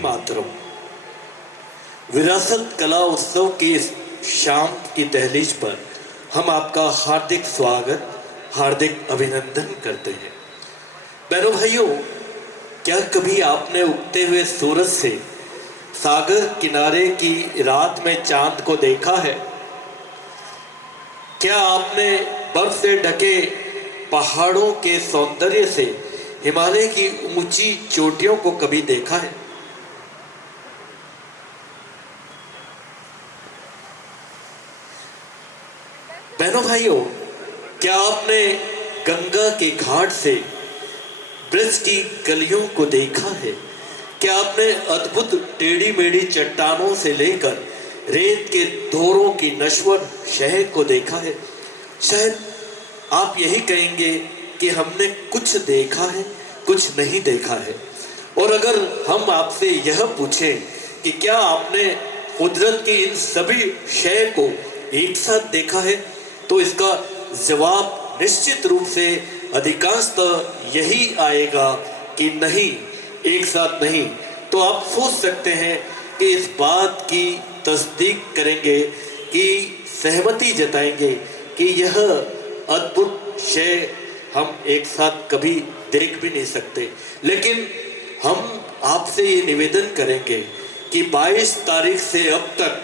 मातरम। विरासत कला उत्सव की इस शाम की दहलीज पर हम आपका हार्दिक स्वागत, हार्दिक अभिनंदन करते हैं। बहनों भाइयों, क्या कभी आपने उगते हुए सूरज से सागर किनारे की रात में चांद को देखा है? क्या आपने बर्फ से ढके पहाड़ों के सौंदर्य से हिमालय की ऊंची चोटियों को कभी देखा है? बहनों भाइयों, क्या आपने गंगा के घाट से ब्रज की गलियों को देखा है? क्या आपने अद्भुत टेढ़ी मेढ़ी चट्टानों से लेकर रेत के दौरों की नश्वर शहर को देखा है? शायद आप यही कहेंगे कि हमने कुछ देखा है, कुछ नहीं देखा है। और अगर हम आपसे यह पूछें कि क्या आपने कुदरत की इन सभी शय को एक साथ देखा है, तो इसका जवाब निश्चित रूप से अधिकांशतः यही आएगा कि नहीं, एक साथ नहीं। तो आप सोच सकते हैं कि इस बात की तस्दीक करेंगे कि सहमति जताएंगे कि यह अद्भुत शय हम एक साथ कभी देख भी नहीं सकते। लेकिन हम आपसे ये निवेदन करेंगे कि 22 तारीख से अब तक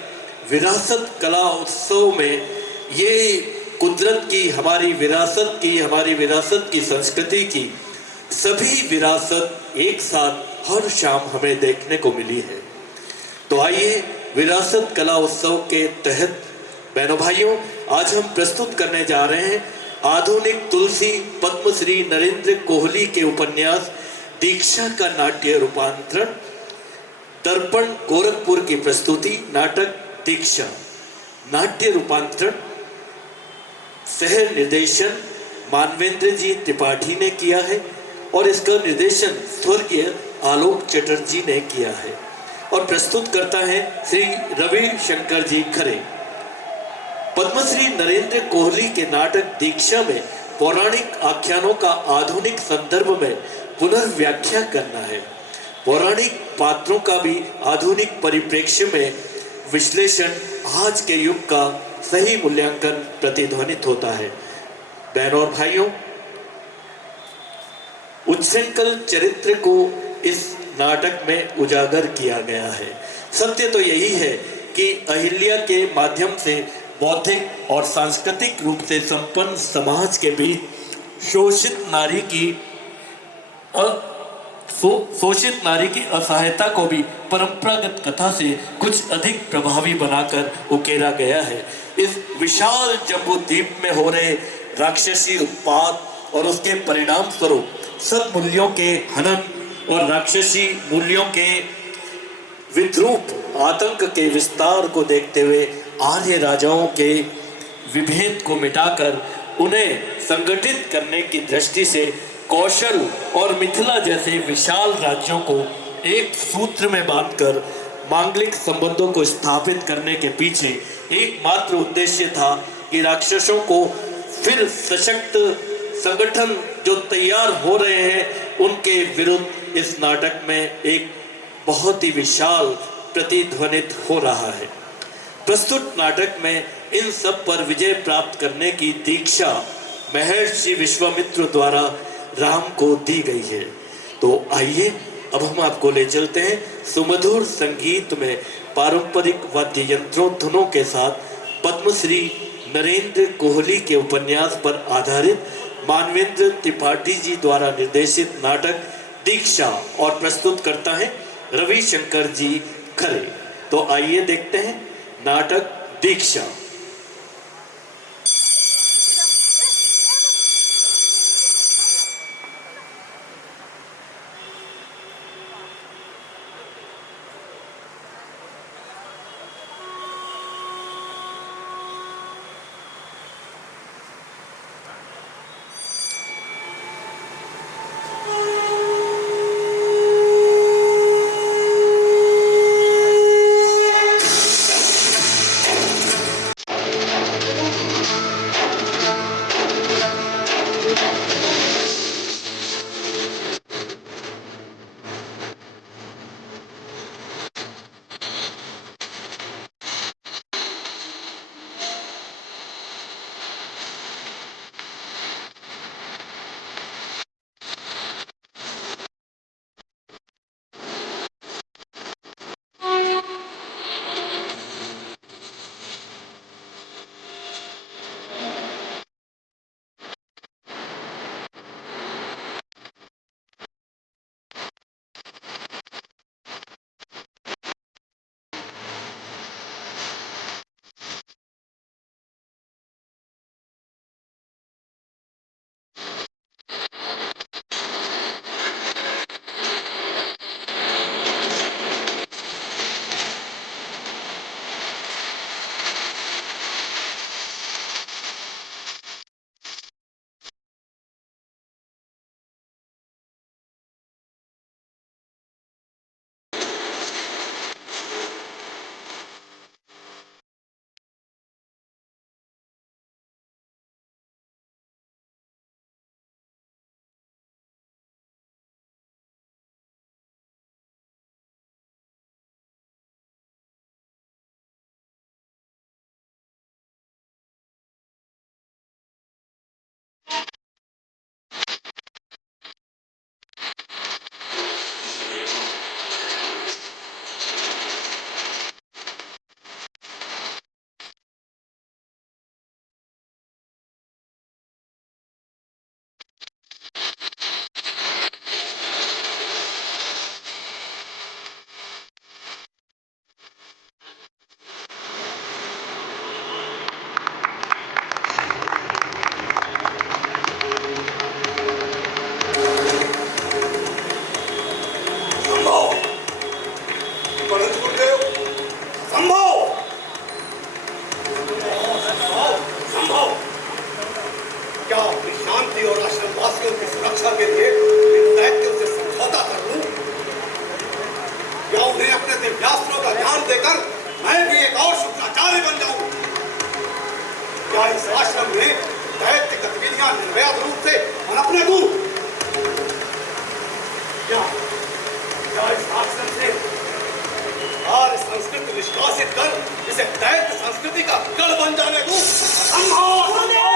विरासत कला उत्सव में ये कुदरत की, हमारी विरासत की संस्कृति की सभी विरासत एक साथ हर शाम हमें देखने को मिली है। तो आइए विरासत कला उत्सव के तहत बहनों भाइयों, आज हम प्रस्तुत करने जा रहे हैं आधुनिक तुलसी पद्मश्री नरेंद्र कोहली के उपन्यास दीक्षा का नाट्य रूपांतरण। दर्पण गोरखपुर की प्रस्तुति नाटक दीक्षा, नाट्य रूपांतरण सह निर्देशन मानवेंद्र जी त्रिपाठी ने किया है और इसका निर्देशन स्वर्गीय आलोक चटर्जी ने किया है और प्रस्तुत करता है श्री रवि शंकर जी खरे। पद्मश्री नरेंद्र कोहली के नाटक दीक्षा में पौराणिक आख्यानों का आधुनिक संदर्भ में पुनर्व्याख्या करना है। पौराणिक पात्रों का भी आधुनिक परिप्रेक्ष्य में विश्लेषण आज के युग का सही मूल्यांकन प्रतिध्वनित होता है। बहनों और भाइयों, उच्छृंखल चरित्र को इस नाटक में उजागर किया गया है। सत्य तो यही है कि अहिल्या के माध्यम से बौद्धिक और सांस्कृतिक रूप से संपन्न समाज के बीच शोषित नारी की असहायता को भी परंपरागत कथा से कुछ अधिक प्रभावी बनाकर उकेरा गया है। इस विशाल जम्बूद्वीप में हो रहे राक्षसी उत्पात और उसके परिणाम स्वरूप सद्मूल्यों के हनन और राक्षसी मूल्यों के विद्रूप आतंक के विस्तार को देखते हुए आर्य राजाओं के विभेद को मिटाकर उन्हें संगठित करने की दृष्टि से कौशल और मिथिला जैसे विशाल राज्यों को एक सूत्र में बांधकर मांगलिक संबंधों को स्थापित करने के पीछे एकमात्र उद्देश्य था कि राक्षसों को फिर सशक्त संगठन जो तैयार हो रहे हैं उनके विरुद्ध इस नाटक में एक बहुत ही विशाल प्रतिध्वनित हो रहा है। प्रस्तुत नाटक में इन सब पर विजय प्राप्त करने की दीक्षा महर्षि विश्वामित्र द्वारा राम को दी गई है। तो आइए अब हम आपको ले चलते हैं सुमधुर संगीत में पारंपरिक वाद्य यंत्रों धुनों के साथ पद्मश्री नरेंद्र कोहली के उपन्यास पर आधारित मानवेंद्र त्रिपाठी जी द्वारा निर्देशित नाटक दीक्षा और प्रस्तुत करता है रवि शंकर जी खरे। तो आइए देखते हैं नाटक दीक्षा। इसे दैत्य संस्कृति का गढ़ बन जाने दूं। संभव गुरुदेव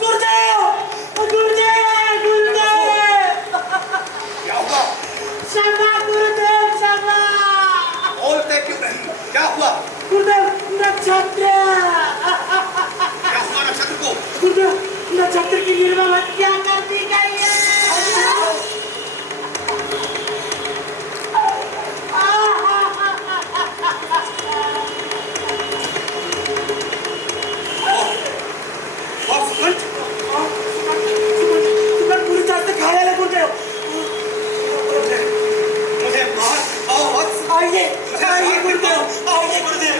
गुरुदेव गुरुदेव क्या हुआ? क्षमा गुरुदेव क्षमा। बोलते क्यों नहीं? क्या हुआ? गुरुदेव नक्षत्र। क्या हुआ नक्षत्र को? गुरुदेव नक्षत्र की निर्मम हत्या कर दी गई है। पूरी तरह से घायल है गुरुदेव। मुझे मार खाओ मत। आइए आइए गुरुदेव आइए गुरुदेव।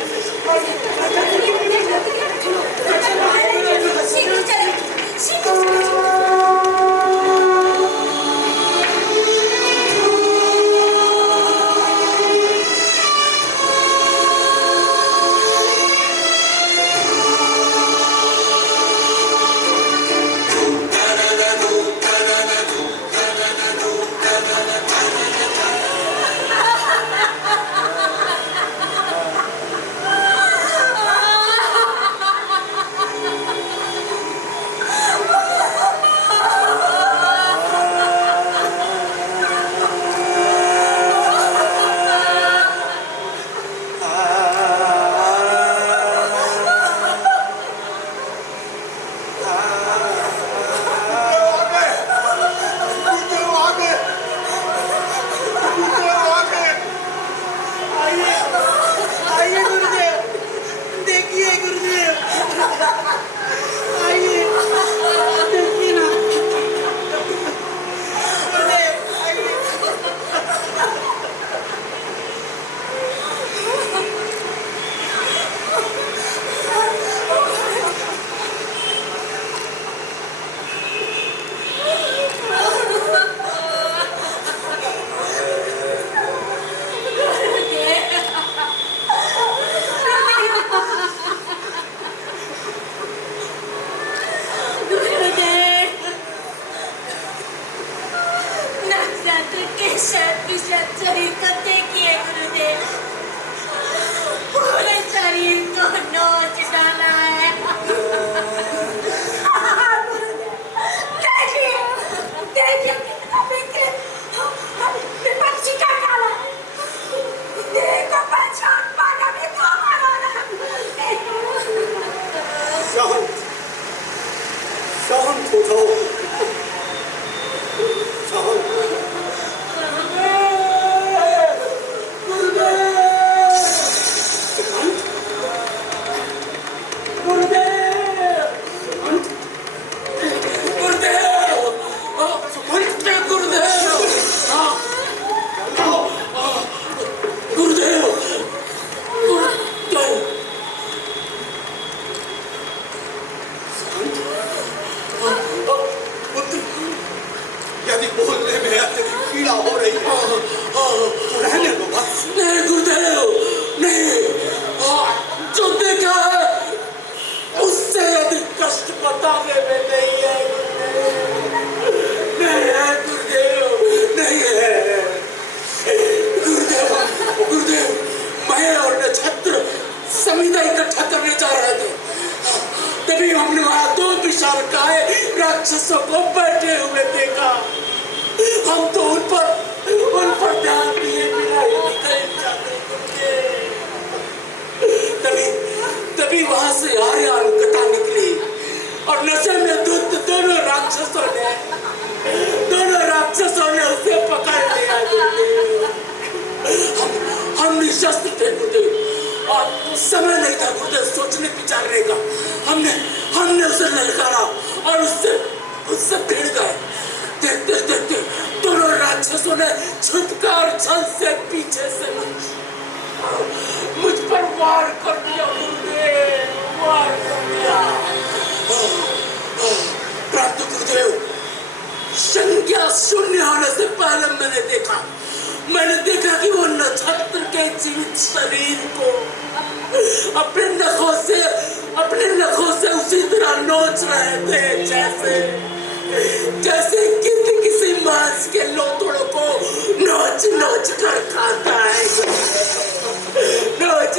शीघ्र चलो, शीघ्र चलो। शांत हो जाओ। यदि बोलने में अत्यधिक पीड़ा हो रही है तो रहने दो बस। नहीं गुरुदेव नहीं, जो देखा है उससे अधिक कष्ट बताने में नहीं है गुरुदेव, नहीं है गुरुदेव। गुरुदेव मैं और नक्षत्र समिधा इकट्ठा करने जा रहे थे, तभी हमने वहां दो विशालकाय राक्षसों को बैठे हुए देखा। हम तो उन पर ध्यान दिए बिना ही निकल जाते थे। तभी वहां से आर्यन कथा निकली और नशे में धुत दोनों राक्षसों ने उसे पकड़ लिया। हम निशस्त्र थे गुरुदेव और समय नहीं था गुरुदेव सोचने विचारने का। हमने उसे ललकारा और उससे भिड़ गए। देखते देखते दोनों राक्षसों ने छुटकार छल से पीछे से मुझ पर वार कर दिया गुरुदेव, वार कर दिया। प्राप्त गुरुदेव, संज्ञा शून्य होने से पहले मैंने देखा कि वो नक्षत्र के जीवित शरीर को अपने नखों से उसी तरह नोच रहे थे जैसे किसी मांस के लोथड़ों को नोच कर खाता है, नोच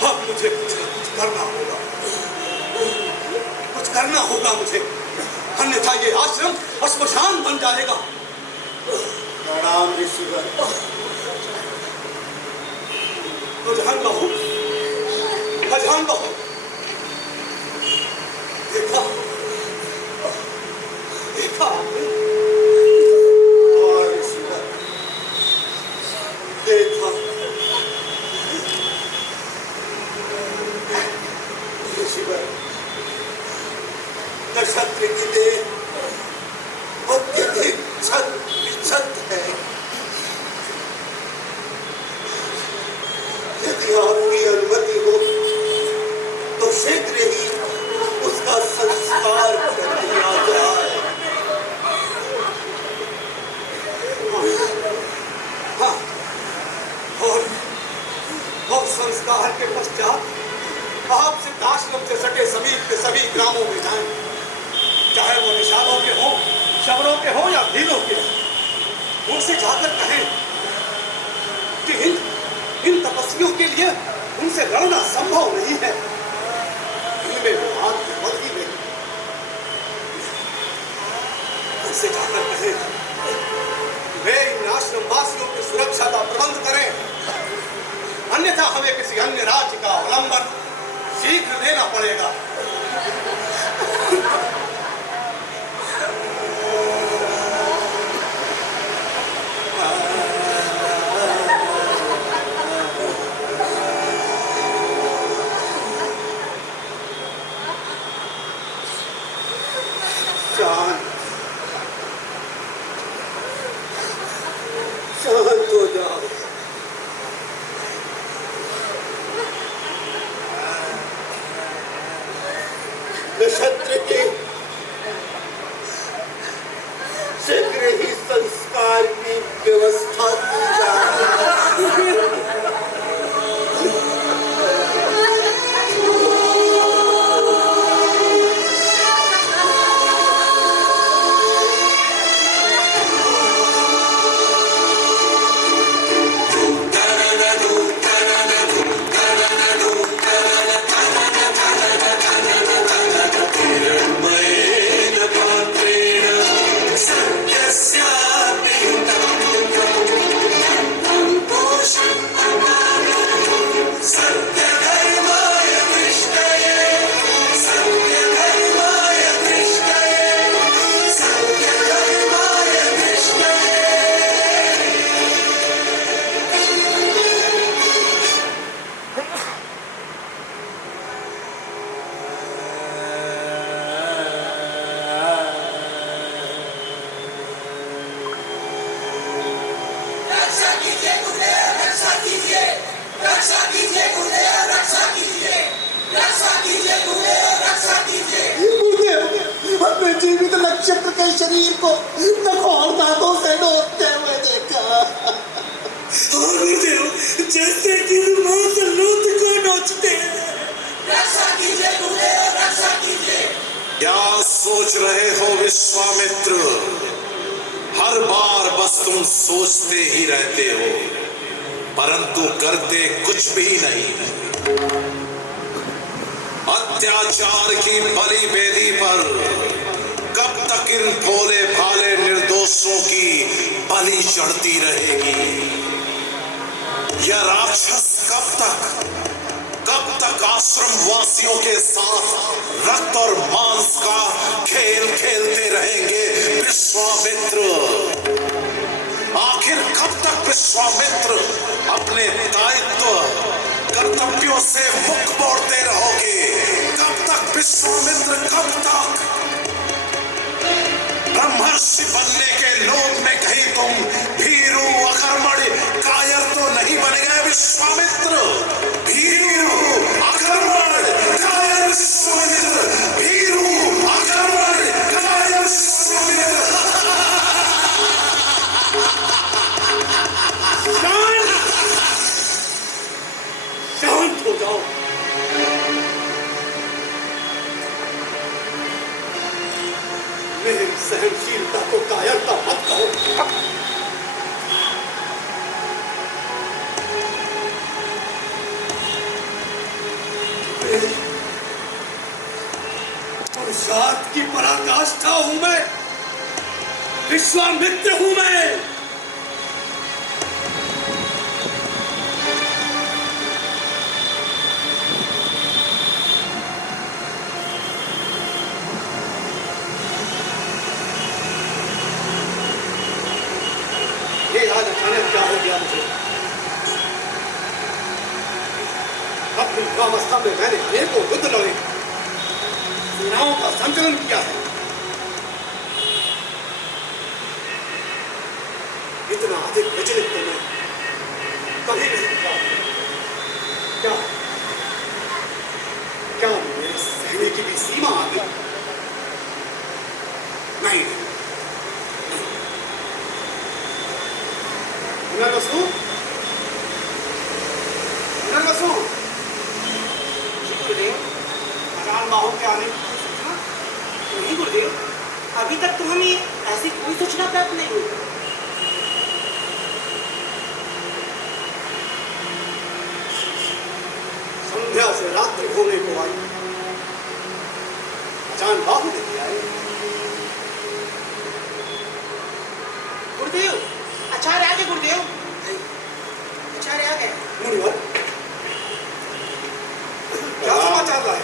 अब मुझे कुछ न कुछ करना होगा, कुछ करना होगा मुझे, अन्यथा ये आश्रम श्मशान बन जाएगा। प्रणाम ऋषिवर। अजहान बाहू, अजहान बाहू, देखा देखा आपने? और ऋषिवर देखा ऋषिवर, नक्षत्र की देह अत्यधिक छत विच्छत है। यदि आपकी अनुमति हो तो शीघ्र ही उसका संस्कार कर दिया जाए। हाँ, और संस्कार के पश्चात आप सिद्धाश्रम से सटे समीप के सभी ग्रामों में जाएं, चाहे वो निषादों के हों, शबरों के हों या भीलों के, उनसे जाकर कहें कि इन तपस्वियों के लिए उनसे लड़ना संभव नहीं है, इनमें विवाद की बल ही नहीं। उनसे जाकर कहें वे इन आश्रम वासियों की सुरक्षा का प्रबंध करें, अन्यथा हमें किसी अन्य राज्य का अवलंबन शीघ्र लेना पड़ेगा। शांत हो जाओ। नक्षत्र के शीघ्र ही संस्कार की व्यवस्था की जाए। अपने जीवित नक्षत्र के शरीर को नखौर दांतों से नोचते हुए देखा। जैसे कि मौत लूट को नोचते हैं। रक्षा कीजिए गुरुदेव, रक्षा कीजिए। क्या सोच रहे हो विश्वामित्र? हर बार बस तुम सोचते ही रहते हो, परंतु करते कुछ भी नहीं है। अत्याचार की बलि वेदी पर कब तक इन भोले भाले निर्दोषों की बलि चढ़ती रहेगी? यह राक्षस कब तक आश्रम वासियों के साथ रक्त और मांस का खेल खेलते रहेंगे? विश्वामित्र, आखिर कब तक विश्वामित्र अपने दायित्व कर्तव्यों से मुख मोड़ते रहोगे? कब तक विश्वामित्र, कब तक? ब्रह्मर्षि बनने के लोभ में कहीं तुम भीरू, अकर्मण्य, कायर तो नहीं बन गए विश्वामित्र? भीरू, अकर्मण्य, कायर विश्वामित्र, भीरू, अकर्मण्य, कायर विश्वामित्र। शांत हो जाओ। मेरी सहनशीलता को कायरता मत कहो। नहीं, पुरुषार्थ की पराकाष्ठा हूं मैं, विश्वामित्र हूं मैं। ये आज अचानक क्या हो गया मुझे? अपनी युवावस्था में मैंने अनेकों युद्ध लड़े, सेनाओं का संचालन किया है, इतना अधिक विचलित तो मैं कभी नहीं था। क्या क्या मेरे सहने की भी सीमा आ गई? नहीं, नरवसु, नरवसु, गुरुदेव, अजान बाहु के आने की कोई सूचना? नहीं गुरुदेव, अभी तक तो हमें ऐसी कोई सूचना प्राप्त नहीं हुई। संध्या से रात्रि होने को आई, अजान बाहु नहीं आए। गुरुदेव, आचार्य आ गए गुरुदेव, आचार्य आ गए। मुनिवर, क्या समाचार लाए?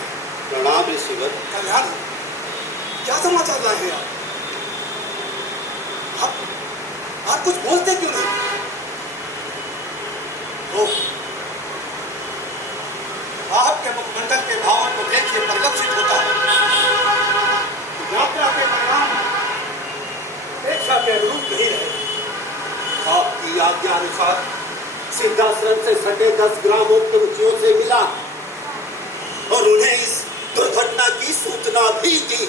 प्रणाम ऋषिवर। कल्याण, क्या समाचार लाए हैं आप कुछ बोलते क्यों नहीं? ओह, आपके मुखमंडल के भावन को देखिए परिलक्षित होता है, यात्रा के परिणाम अपेक्षा के अनुरूप नहीं रहे। आपकी आज्ञा अनुसार सिद्धाश्रम से सटे 10 ग्रामोक्त रुचियों से मिला और उन्हें इस दुर्घटना की सूचना भी दी।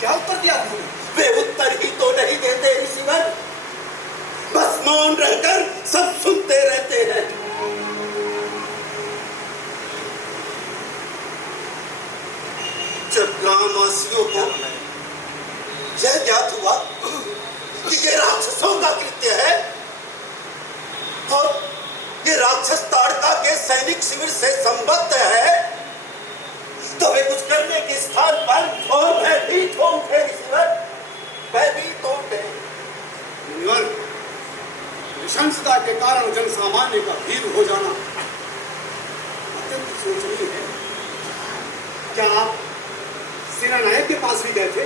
क्या उत्तर दिया उन्होंने? वे उत्तर ही तो नहीं देते ऋषिवर, बस मौन रहकर सब सुनते रहते हैं। जब ग्रामवासियों को यह ज्ञात हुआ कि ये राक्षसों का कृत्य है और ये राक्षस ताड़का के सैनिक शिविर से संबद्ध है, तो वे कुछ करने के स्थान पर और भयभीत हो उठे ऋषिवर, भयभीत हो उठे। मुनिवर, निशंसता के कारण जन सामान्य का भीर हो जाना अत्यंत सोचनीय है। क्या आप सेना नायक के पास भी गए थे?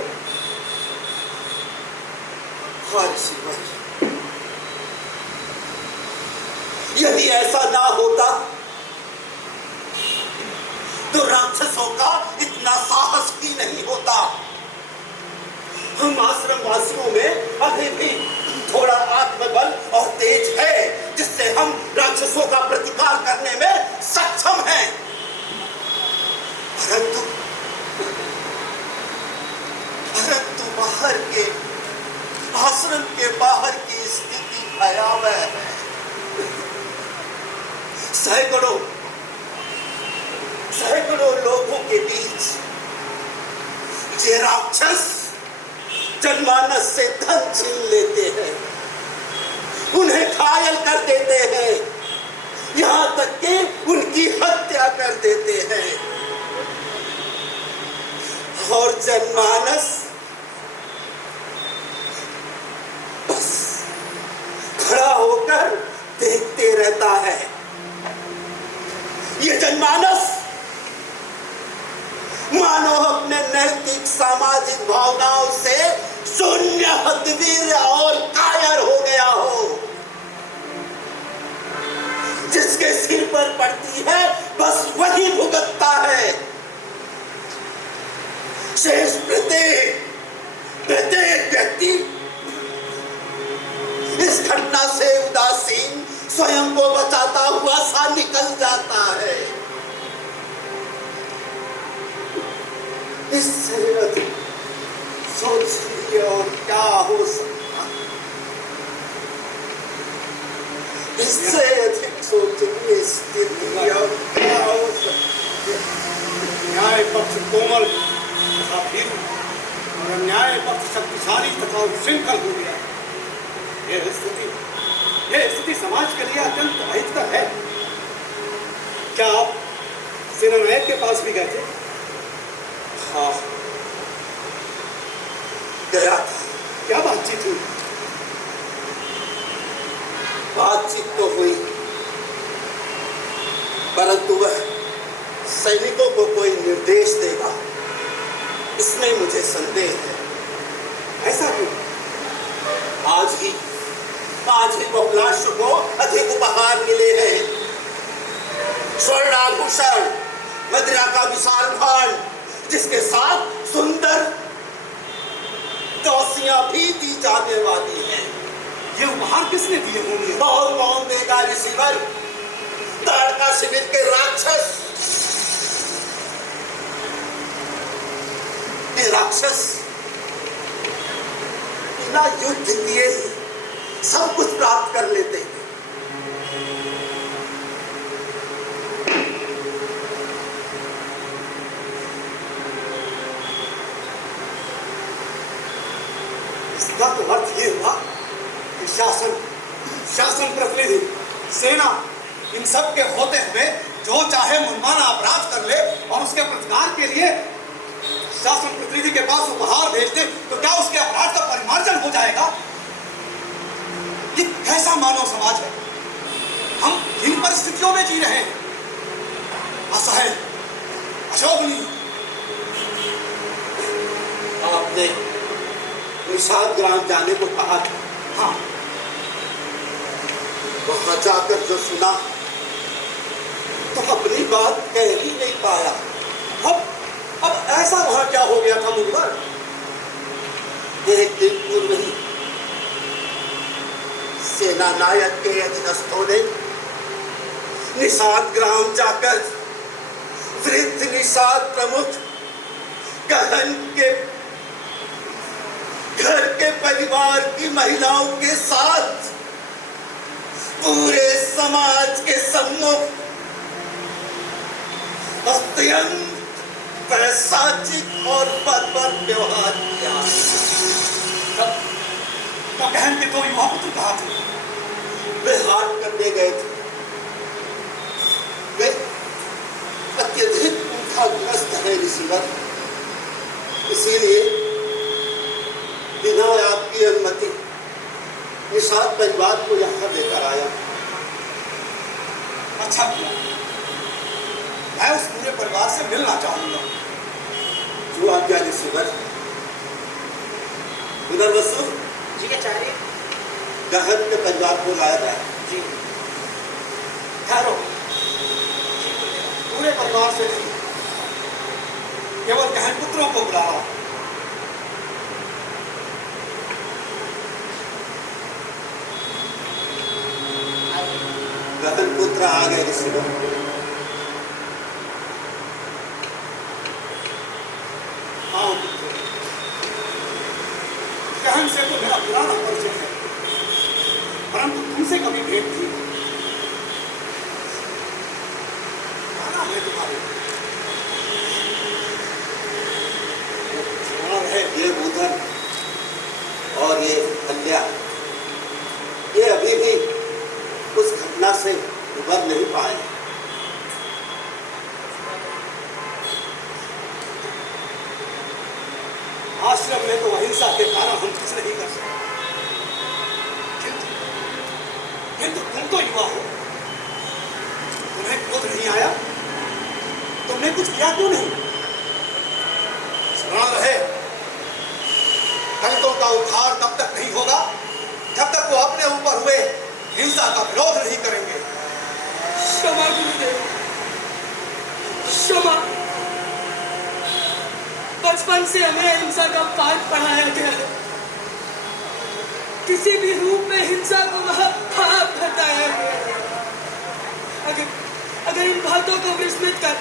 हाँ ऋषिवर, यदि ऐसा ना होता तो राक्षसों का इतना साहस ही नहीं होता। हम आश्रम वासियों में अभी भी थोड़ा आत्मबल और तेज है, जिससे हम राक्षसों का प्रतिकार करने में सक्षम हैं। परंतु बाहर के आश्रम के बाहर की स्थिति भयावह है। सैकड़ों लोगों के बीच ये राक्षस जनमानस से धन छीन लेते हैं, उन्हें घायल कर देते हैं, यहाँ तक कि उनकी हत्या कर देते हैं। और जनमानस बस खड़ा होकर देखते रहता है। ये जनमानस मानो अपने नैतिक सामाजिक भावनाओं से शून्य, हतवीर और कायर हो गया हो। जिसके सिर पर पड़ती है बस वही भुगतता है। शेष प्रत्येक व्यक्ति इस घटना से उदासीन, स्वयं को बचाता हुआ सा निकल जाता है। इससे अधिक सोचिए और क्या हो सकता है? इससे अधिक सोचनीय स्थिति और क्या हो सकती है? न्याय पक्ष कोमल तथा भीरू और अन्याय पक्ष शक्तिशाली तथा उच्छृंखल हो गया। यह स्थिति समाज के लिए अत्यंत अहितकर है। क्या आप सेनानायक के पास भी गए थे? हाँ, गया था। क्या बातचीत हुई? बातचीत तो हुई, परंतु वह सैनिकों को कोई निर्देश देगा, इसमें मुझे संदेह है। ऐसा क्यों? आज ही बहुलाश्व को अधिक उपहार मिले हैं। स्वर्णाभूषण, मदिरा का विशाल भांड, जिसके साथ सुंदर दासियां भी दी जाने वाली हैं। ये उपहार किसने दिए होंगे? कौन देगा ऋषिवर? ताड़का शिविर के राक्षस। ये राक्षस बिना युद्ध किए ही सब कुछ प्राप्त कर लेते हैं। इसका तो अर्थ ये हुआ कि शासन प्रतिनिधि, सेना, इन सब के होते हुए जो चाहे मनमाना अपराध कर ले और उसके प्रतिकार के लिए शासन प्रतिनिधि के पास उपहार भेज दे, तो क्या उसके अपराध का परिमार्जन हो जाएगा? ये कैसा मानव समाज है? हम इन परिस्थितियों में जी रहे हैं। असह्य, अशोभनीय। आपने निषाद ग्राम जाने को कहा था। हाँ, वहां जाकर जो सुना तो अपनी बात कह ही नहीं पाया। अब ऐसा वहां क्या हो गया था मुनिवर? एक दिन पूर्व ही सेना नायक के अधीनस्थों ने निषाद ग्राम जाकर वृद्ध निषाद प्रमुख गहन के घर के परिवार की महिलाओं के साथ पूरे समाज के सम्मुख अत्यंत पैशाचिक और बर्बर व्यवहार किया। तो बहन के दो युवा पुत्र कहा थे? वे हाथ करने गए थे। वे अत्यधिक कुंठाग्रस्त है ऋषिवर, इसीलिए बिना आपकी अनुमति निषाद परिवार को यहाँ लेकर आया। अच्छा किया। मैं उस पूरे परिवार से मिलना चाहूंगा। जो आज्ञा ऋषिवर। विनरवसु, जी आचार्य। गहन के परिवार को लाया जाए। जी। ठहरो, पूरे परिवार से नहीं, केवल गहन पुत्रों को बुला रहा हूं। गहन पुत्र आ गए ऋषिवर। हाँ पुत्र, गहन से तो मेरा पुराना परिचय है, परंतु तुमसे कभी भेंट नहीं। क्या नाम है तुम्हारे? ये बुधन और ये कल्या, ये अभी भी उस घटना से उबर नहीं पाए। आश्रम में तो अहिंसा के कारण हम कुछ नहीं कर सकते, किंतु तुम तो युवा हो, तुम्हें क्रोध नहीं आया? तुमने कुछ किया क्यों नहीं? स्मरण रहे, दलितों का उद्धार तब तक नहीं होगा जब तक वो अपने ऊपर हुए हिंसा का विरोध नहीं करेंगे। क्षमा गुरुदेव, क्षमा। बचपन से हमें हिंसा का पाठ पढ़ाया गया है। किसी भी रूप में हिंसा को वह पाप बताया गया है। अगर इन बातों को विस्मृत कर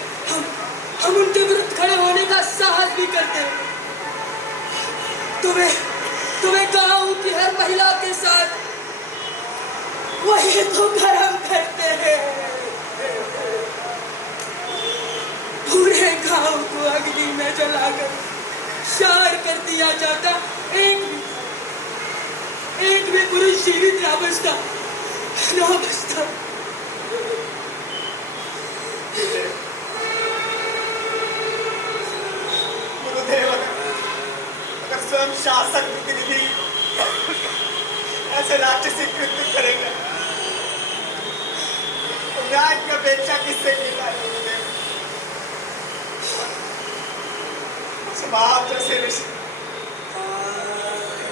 हम उनके विरुद्ध खड़े होने का साहस भी करते हैं, तुम्हें गांव की हर महिला के साथ वही तो कर्म करते हैं। पूरे गांव को अग्नि में जलाकर शार कर दिया जाता, एक भी पुरुष जीवित ना बचता। स्वयं शासक प्रतिनिधि ऐसे राक्षसी कृत्य करेंगे तो न्याय की अपेक्षा किससे की जाए? समाज जैसे ऋषि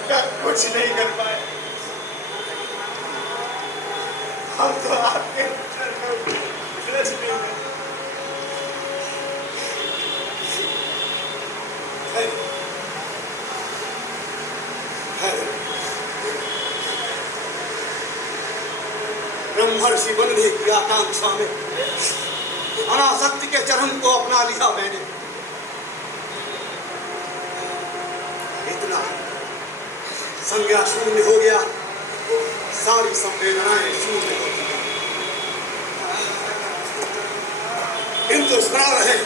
का कुछ नहीं कर पाए। हम तो आपके चरणों में विश्वास नहीं करते। ब्रह्मर्षि बनने की आकांक्षा में अनासक्ति के चरण को अपना लिया मैंने। इतना संज्ञा शून्य हो गया, सारी संवेदनाएं शून्य हो गई। किंतु स्मरण रहे,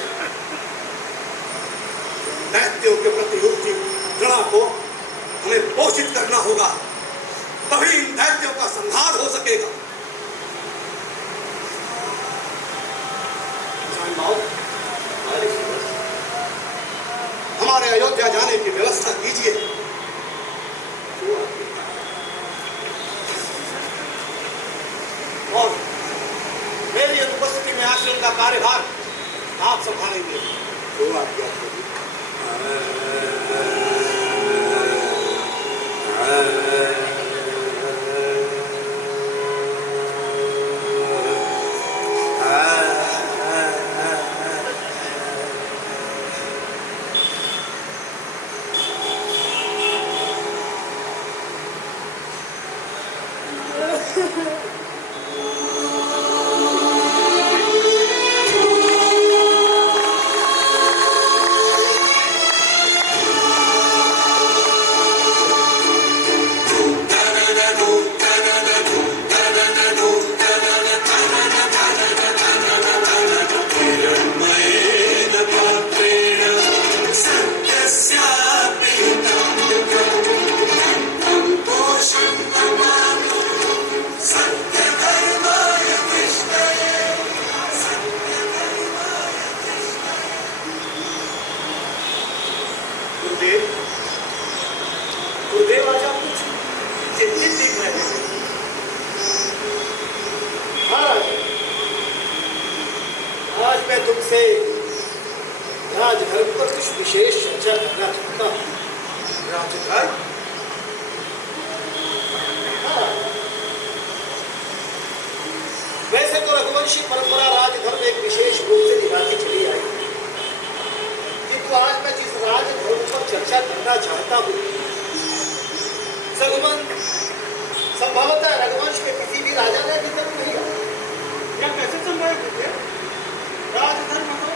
दैत्यों के प्रति उठती घृणा को हमें पोषित करना होगा, तभी इन दैत्यों का संहार हो सकेगा। हमारे अयोध्या जाने की व्यवस्था कीजिए। और मेरी अनुपस्थिति में आश्रम का कार्यभार आप संभालेंगे। तो आज्ञा गुरुदेव, आज आप कुछ चिंतित दिख रहे हैं। महाराज, आज मैं तुमसे राजधर्म पर कुछ विशेष चर्चा करना चाहता हूँ। राजधर्म? वैसे तो रघुवंशी परंपरा राजधर्म एक विशेष रूप से निभाती चली आई, किंतु आज मैं जिस राजधर्म पर चर्चा करना चाहता हूँ, संभवतः रघुवंश के किसी भी राजा ने अभी तक नहीं किया। यह कैसे संभव है? राजधर्म तो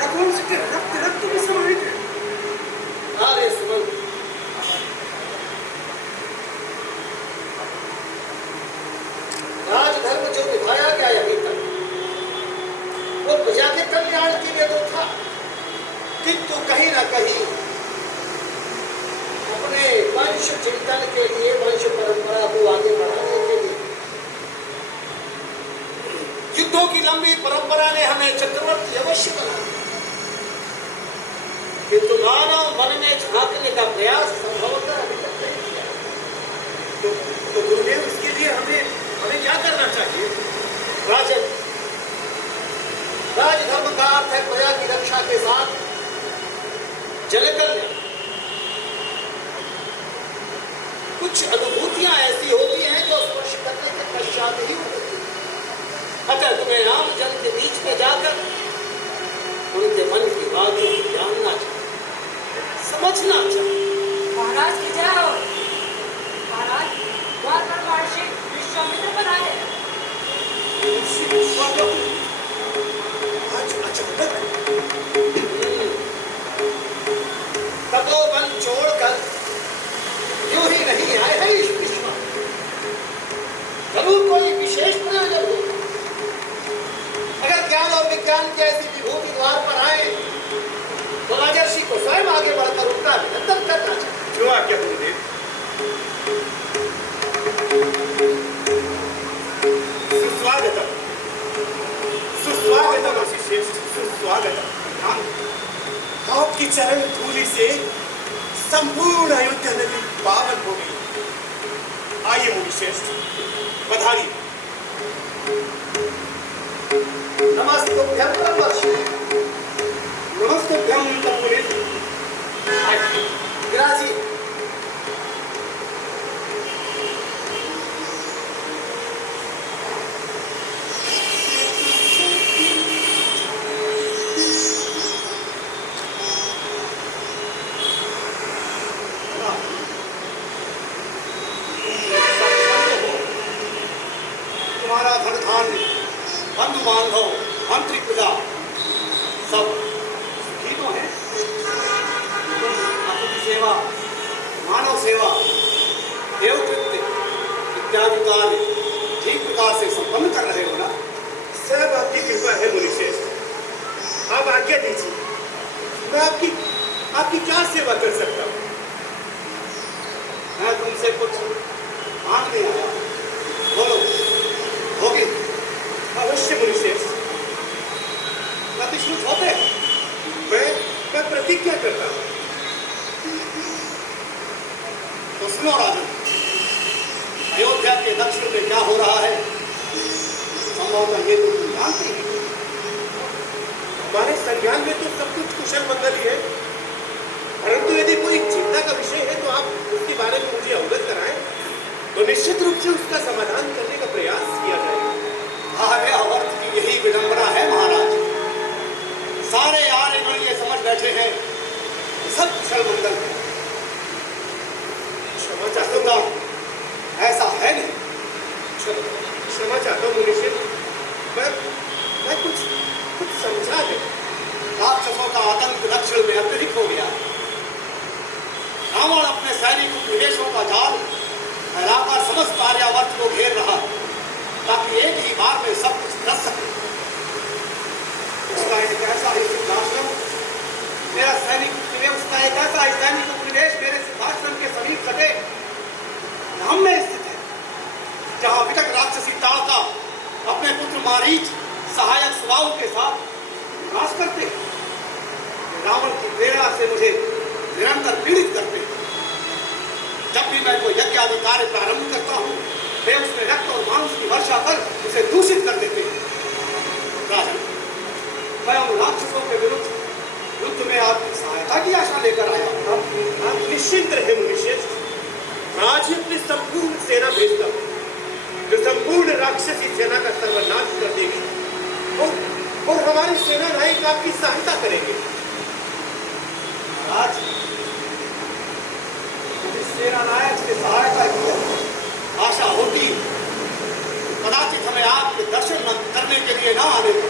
रघुवंश के रक्त में समाहित है। अरे सुमन, राजधर्म जो निभाया गया अभी तक वो प्रजा के कल्याण के लिए तो था, किंतु कहीं ना कहीं अपने वंश चिंतन के लिए, वंश परंपरा को आगे बढ़ाने के लिए युद्धों की लंबी परंपरा ने हमें चक्रवर्ती अवश्य बना, किंतु मानव मन में झांकने का प्रयास संभवतः अभी तक नहीं किया। तो गुरुदेव, इसके लिए हमें क्या करना चाहिए? राजन, राजधर्म का अर्थ है प्रजा की रक्षा के साथ जनकल्याण। कुछ अनुभूतियां ऐसी होती हैं जो स्पर्श करने के पश्चात ही होती हैं। अतः तुम्हें राम जन के बीच में जाकर उनके मन की बातों को जानना चाहिए, समझना चाहिए। महाराज की जय हो। महाराज, द्वार पर महर्षि विश्वामित्र पर आए। आज अचानक तपोवन छोड़कर यूं ही नहीं आए हैं इस विश्वामित्र। जरूर कोई विशेष प्रयोजन हो। अगर ज्ञान और विज्ञान की ऐसी विभूति द्वार पर आए तो राजर्षि को स्वयं आगे बढ़कर उनका अभिनंदन करना चाहिए। जो आज्ञा गुरुदेव। सुस्वागतम, सुस्वागतम ऋषिश्रेष्ठ, सुस्वागतम। आपकी चरण धूलि से संपूर्ण अयोध्या नगरी पावन हो गई। आइए मुनिश्रेष्ठ, पधारिए। नमस्तुभ्यं ब्रह्मर्षि। नमस्तुभ्यं तपोनिधि। विराजिए। तुम्हारा धन धान्य, बंधु बांधव, मंत्री प्रजा सब सुखी तो हैं। तुम अतिथि सेवा, मानव सेवा, देवकृत्य इत्यादि कार्य ठीक प्रकार से संपन्न कर रहे हो ना? सब आपकी कृपा है मुनिश्रेष्ठ। आप आज्ञा दीजिए, मैं आपकी क्या सेवा कर सकता हूँ? मैं तुमसे कुछ मांगने आया। बोलो, होगी? अवश्य मुनिश्रेष्ठ। प्रतिश्रुत होते? मैं प्रतिज्ञा करता हूँ। तो सुनो राजन, अयोध्या के दक्षिण में क्या हो रहा है संभवतः ये तो तुम जानते ही हो। हमारे संज्ञान में तो सब कुछ कुशल मंगल ही है, परंतु यदि कोई चिंता का विषय है तो आप उसके बारे में मुझे अवगत कराएं, तो निश्चित रूप से उसका समाधान करने का प्रयास किया जाएगा। आर्यावर्त की यही विडंबना है महाराज। सारे आर्यगण ये समझ बैठे हैं कि सब कुशल मंगल है। क्षमा चाहता हूँ, ऐसा है नहीं। क्षमा चाहता हूँ मुनिश्रेष्ठ। मैं कुछ समझा नहीं। राक्षसों का आतंक दक्षिण में अत्यधिक हो गया। रावण अपने सैनिक उपनिवेशों का जाल फैलाकर समस्त आर्यावर्त को घेर रहा है, ताकि एक ही बार में सब कुछ कर सके। उसका एक ऐसा ही सिद्धाश्रम मेरा उसका एक ऐसा ही सैनिक उपनिवेश मेरे सिद्धाश्रम के समीप सटे धाम में स्थित है, जहाँ विकट राक्षसी ताड़का अपने पुत्र मारीच सहायक सुबाहु के साथ निवास करते हैं। रावण की प्रेरणा से मुझे निरंतर पीड़ित करते हैं। जब भी मैं कोई यज्ञ आदि कार्य प्रारंभ करता हूँ, वे उसमें रक्त और मांस की वर्षा कर उसे दूषित कर देते हैं। राजन, मैं उन राक्षसों के विरुद्ध युद्ध में आपकी सहायता की आशा लेकर आया हूँ। आप निश्चिंत रहे मुनिश्रेष्ठ। आज ही अपनी संपूर्ण सेना भेजता हूँ, जो संपूर्ण राक्षसी सेना का सर्वनाश कर देगी और हमारी सेना नायक आपकी सहायता करेंगे। आज सेना नायक से सहायता की आशा होती, कदाचित हमें आपके दर्शन करने के लिए ना आने को।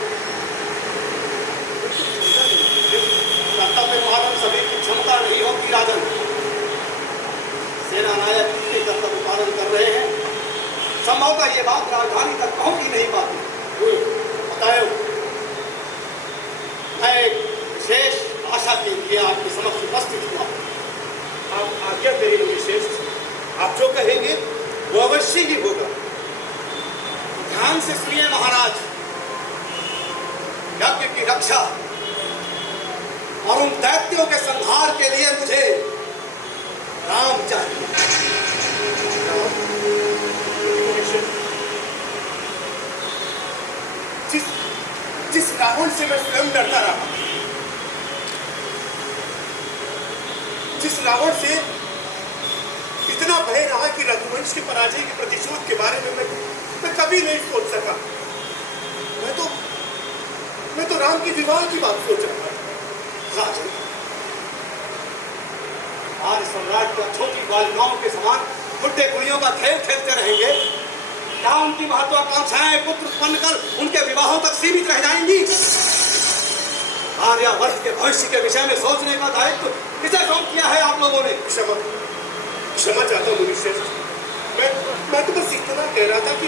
कर्तव्य पालन सभी की क्षमता नहीं होती राजन। सेना नायक कितने कर्तव्य पालन कर रहे हैं, संभवतः ये बात राजधानी तक पहुंच ही नहीं पाती। बताओ, मैं एक विशेष आशा के लिए आपके समक्ष उपस्थित हुआ। आप आज्ञा करिए मुनिश्रेष्ठ। आप जो कहेंगे वो अवश्य ही होगा। ध्यान से सुनिए महाराज। यज्ञ की रक्षा और उन दैत्यों के संहार के लिए मुझे राम चाहिए। जिस रावण से मैं स्वयं डरता रहा, जिस रावण से इतना भय रहा कि रघुवंश के पराजय के प्रतिशोध के बारे में मैं कभी नहीं सोच सका। मैं तो राम के विवाह की बात सोच रहा था। राजन, आर्य सम्राट का छोटी बालिकाओं के समान बुढ़े कुड़ियों का खेल खेलते रहेंगे? क्या उनकी महत्वाकांक्षाएं पुत्र उत्पन्न कर उनके विवाहों तक सीमित रह जाएंगी? आर्यावर्त के भविष्य के विषय में सोचने का दायित्व किसे सौंप किया है आप लोगों ने? क्षमा चाहता हूँ मुनिश्रेष्ठ। मैं तो बस इतना कह रहा था कि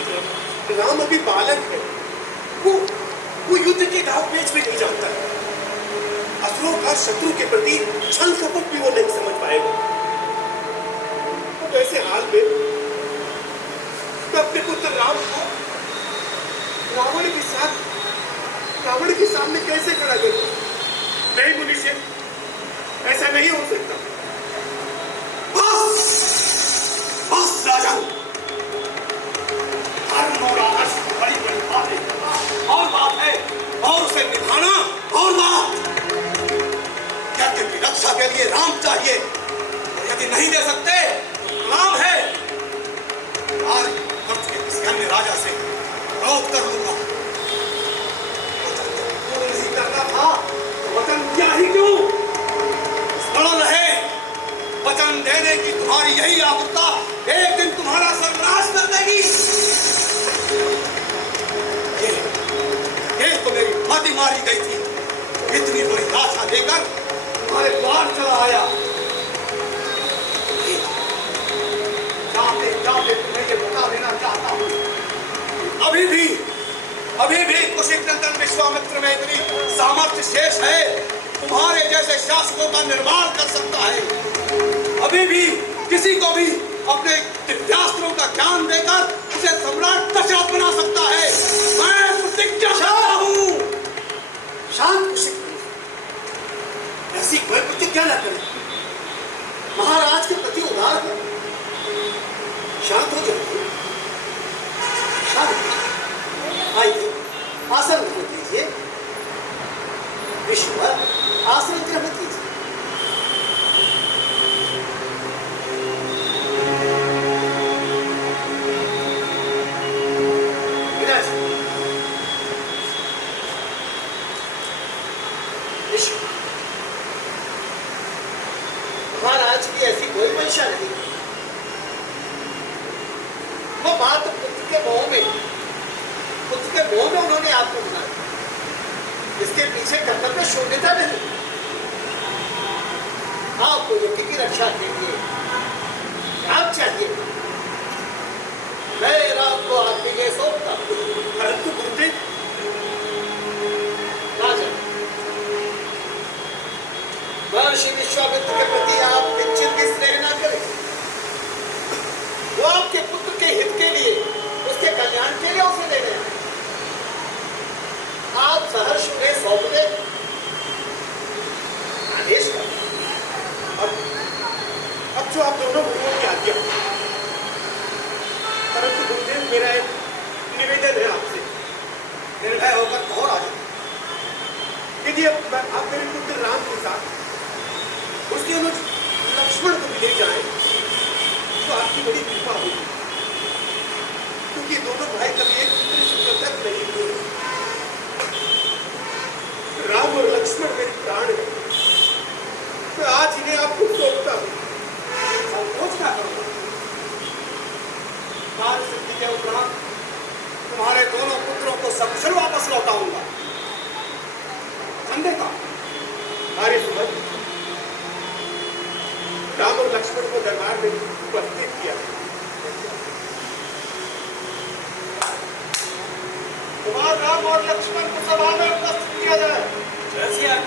राम अभी बालक है। वो युद्ध के दाव पेच में नहीं जानता है। असुरों का शत्रु के प्रति छल कपट भी वो नहीं समझ पाएगा। तो ऐसे हाल में मैं अपने पुत्र राम को रावण के सामने कैसे खड़ा करूं? नहीं मुनिश्रेष्ठ, ऐसा नहीं हो सकता। लिए राम चाहिए, और यदि नहीं दे सकते तो राम है। आज कंस के किसी अन्य राजा से विरोध कर लूंगा। वचन जब पूर्ण नहीं करना था तो वचन क्या ही क्यों? स्मरण रहे, वचन देने की तुम्हारी यही आतुरता एक दिन तुम्हारा सर्वनाश कर देगी। ये तो मेरी मति मारी गई थी, इतनी बड़ी आशा लेकर तुम्हारे द्वार चला आया। जाते जाते तुम्हें ये बता देना चाहता हूँ, अभी भी कुशिक नंदन विश्वामित्र में इतनी सामर्थ्य शेष है, तुम्हारे जैसे शासकों का निर्माण कर सकता है। अभी भी किसी को भी अपने दिव्यास्त्रों का ज्ञान देकर उसे सम्राट दशरथ बना सकता है। मैं प्रतिज्ञा करता हूँ। शांत कुशिक, ऐसी कोई प्रतिज्ञा न करें। महाराज के प्रति उदार है, शांत हो जाइए। शांत आइए, आसन ग्रहण कीजिए। विश्ववर, आसन ग्रहण कीजिए। महाराज की ऐसी कोई मंशा नहीं, वो बात पुत्र के मोह में उन्होंने आपको बनाया। इसके पीछे कर्तव्य शून्यता नहीं। आपको यज्ञ की रक्षा के लिए राम चाहिए, मैं राम को आपके लिए सौंपता हूं। परंतु गुरुदेव, राजा, महर्षि विश्वामित्र के प्रति आप किंचित भी स्नेह न करें। वो आपके पुत्र के हित के लिए, उसके कल्याण के लिए उसे दे रहे हैं। आप सहर्ष उन्हें सौंप दें, आदेश कर। अब जो आप दोनों गुरुओं की आज्ञा, परंतु गुरुदेव मेरा एक निवेदन है आपसे, निर्भय होकर कहो राजा। यदि अब आप मेरे पुत्र राम के साथ उसके अनुज लक्ष्मण को भी ले जाएं तो आपकी बड़ी कृपा होगी, क्योंकि दोनों भाई कभी एक दूसरे से पृथक नहीं हुए। राम और लक्ष्मण मेरे प्राण है, मैं आज इन्हें आपको सौंपता हूँ। संकोच क्या करूँगा? कार्य सिद्धि के उपरांत तुम्हारे दोनों पुत्रों को सकुशल वापस लौटाऊंगा। संदेह का कार्य सुबह राम और लक्ष्मण को दरबार में उपस्थित किया। कुमार राम और लक्ष्मण को सभा में उपस्थित किया जाए। जैसे आप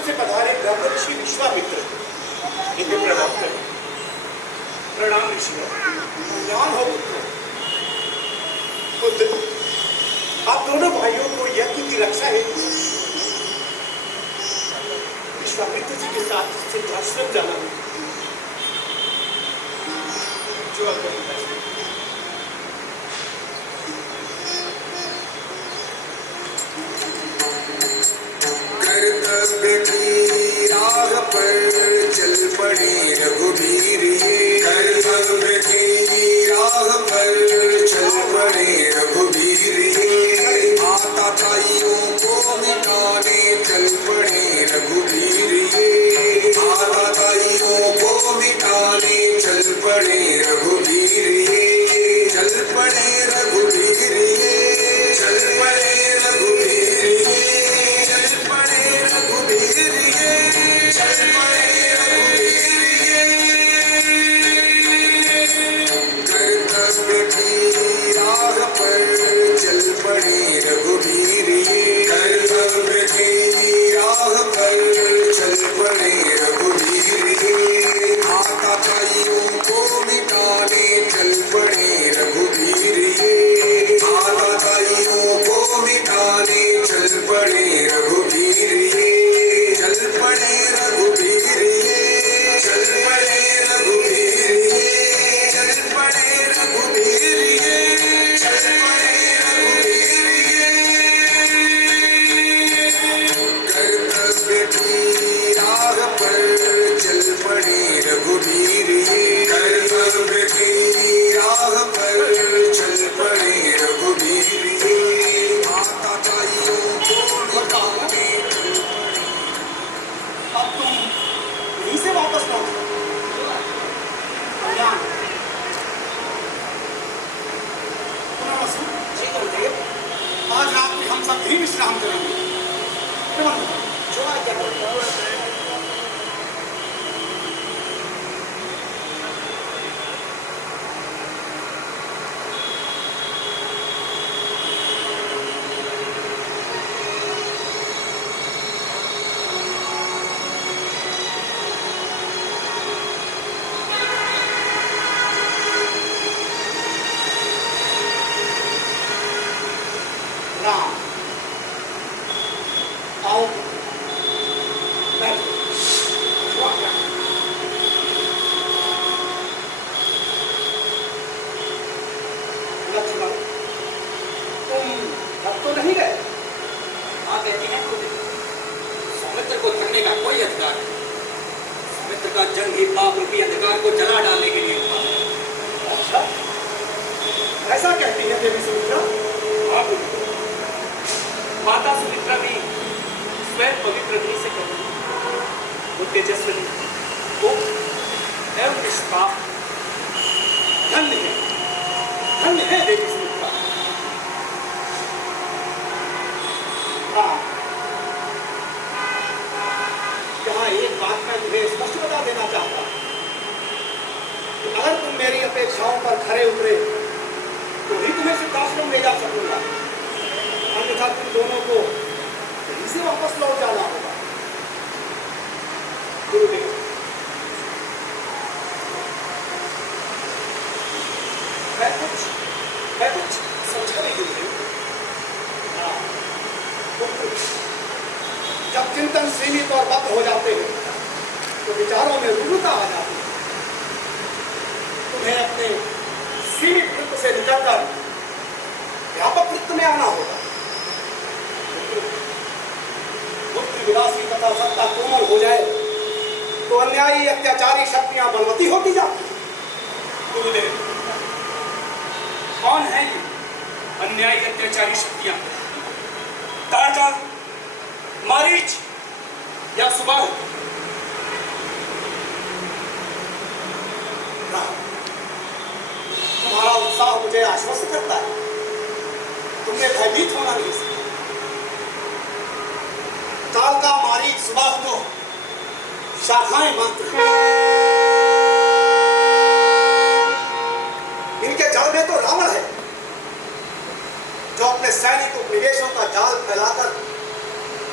से पधारे ब्रह्म ऋषि विश्वामित्र, इन्हें प्रणाम करें। प्रणाम ऋषि, ज्ञान हो पुत्र। आप दोनों भाइयों को यज्ञ की रक्षा हेतु विश्वामित्र जी के साथ सिद्धाश्रम जाना है। जो कर्तव्य की राह पर चल पड़े रघुवीर ये, कर्तव्य की राह पर चल पड़े रघुवीर ये, माता ताइयों को मिटाने चल पड़े रघुवीर ये, माता ताइयों को मिटाने चल पड़े रघुवीर ये, चल पड़े रघुवीर ये, चल पड़े रघुवीर ये, चल पड़े रघुवीर ये, चल पड़े रघुवीर ये। कर्तव्य की राह पर चल पड़े रघुवीर ये, कर्तव्य की राह पर चल पड़े रघुवीर से वापस लौट कल्याण। जी गुरुदेव, आज रात में हम सब भी विश्राम करेंगे। प्रबंध जो आज्ञा गुरुदेव। राम आओ बैठो। जो आज्ञा। लक्ष्मण तुम थक तो नहीं गए? आप कहते हैं गुरुदेव, सौमित्र को थकने का कोई अधिकार नहीं। सौमित्र का जंग ही पाप रूपी अंधकार को जला डालने के लिए हुआ है। अच्छा ऐसा कहती है देवी सुमित्रा? हाँ गुरुदेव, माता सुमित्रा भी स्वयं पवित्र अग्नि से कहती है, वो तेजस्विनी, वो एवं निष्पाप। धन्य है देवी सुमित्रा। हाँ, यहाँ एक बात मैं तुम्हें स्पष्ट बता देना चाहता हूँ कि अगर तुम मेरी अपेक्षाओं पर खरे उतरे तो ही तुम्हें सिद्धाश्रम ले जा सकूंगा, अन्यथा तुम दोनों को यहीं से वापस लौट जाना होगा। गुरुदेव, मैं कुछ समझा नहीं गुरुदेव। हाँ, पुत्र, जब चिंतन सीमित और बद्ध हो जाते हैं तो विचारों में रूढ़ता आ जाती है। तुम्हें अपने सीमित वृत्त से निकलकर व्यापक वृत्त में आना होगा। बुद्धि विलासी तथा सत्ता कोमल हो जाए तो अन्यायी अत्याचारी शक्तियां बलवती होती जाती हैं। गुरुदेव, कौन है ये अन्यायी अत्याचारी शक्तियां? ताड़का, मारीच या सुबाहु? तुम्हारा उत्साह मुझे आश्वस्त करता है। तुमने भयभीत होना नहीं सीखा। ताड़का, मारीच, सुबाहु तो शाखाएं मात्र हैं। इनके जड़ में तो रावण है जो अपने सैनिक उपनिवेशों का जाल फैलाकर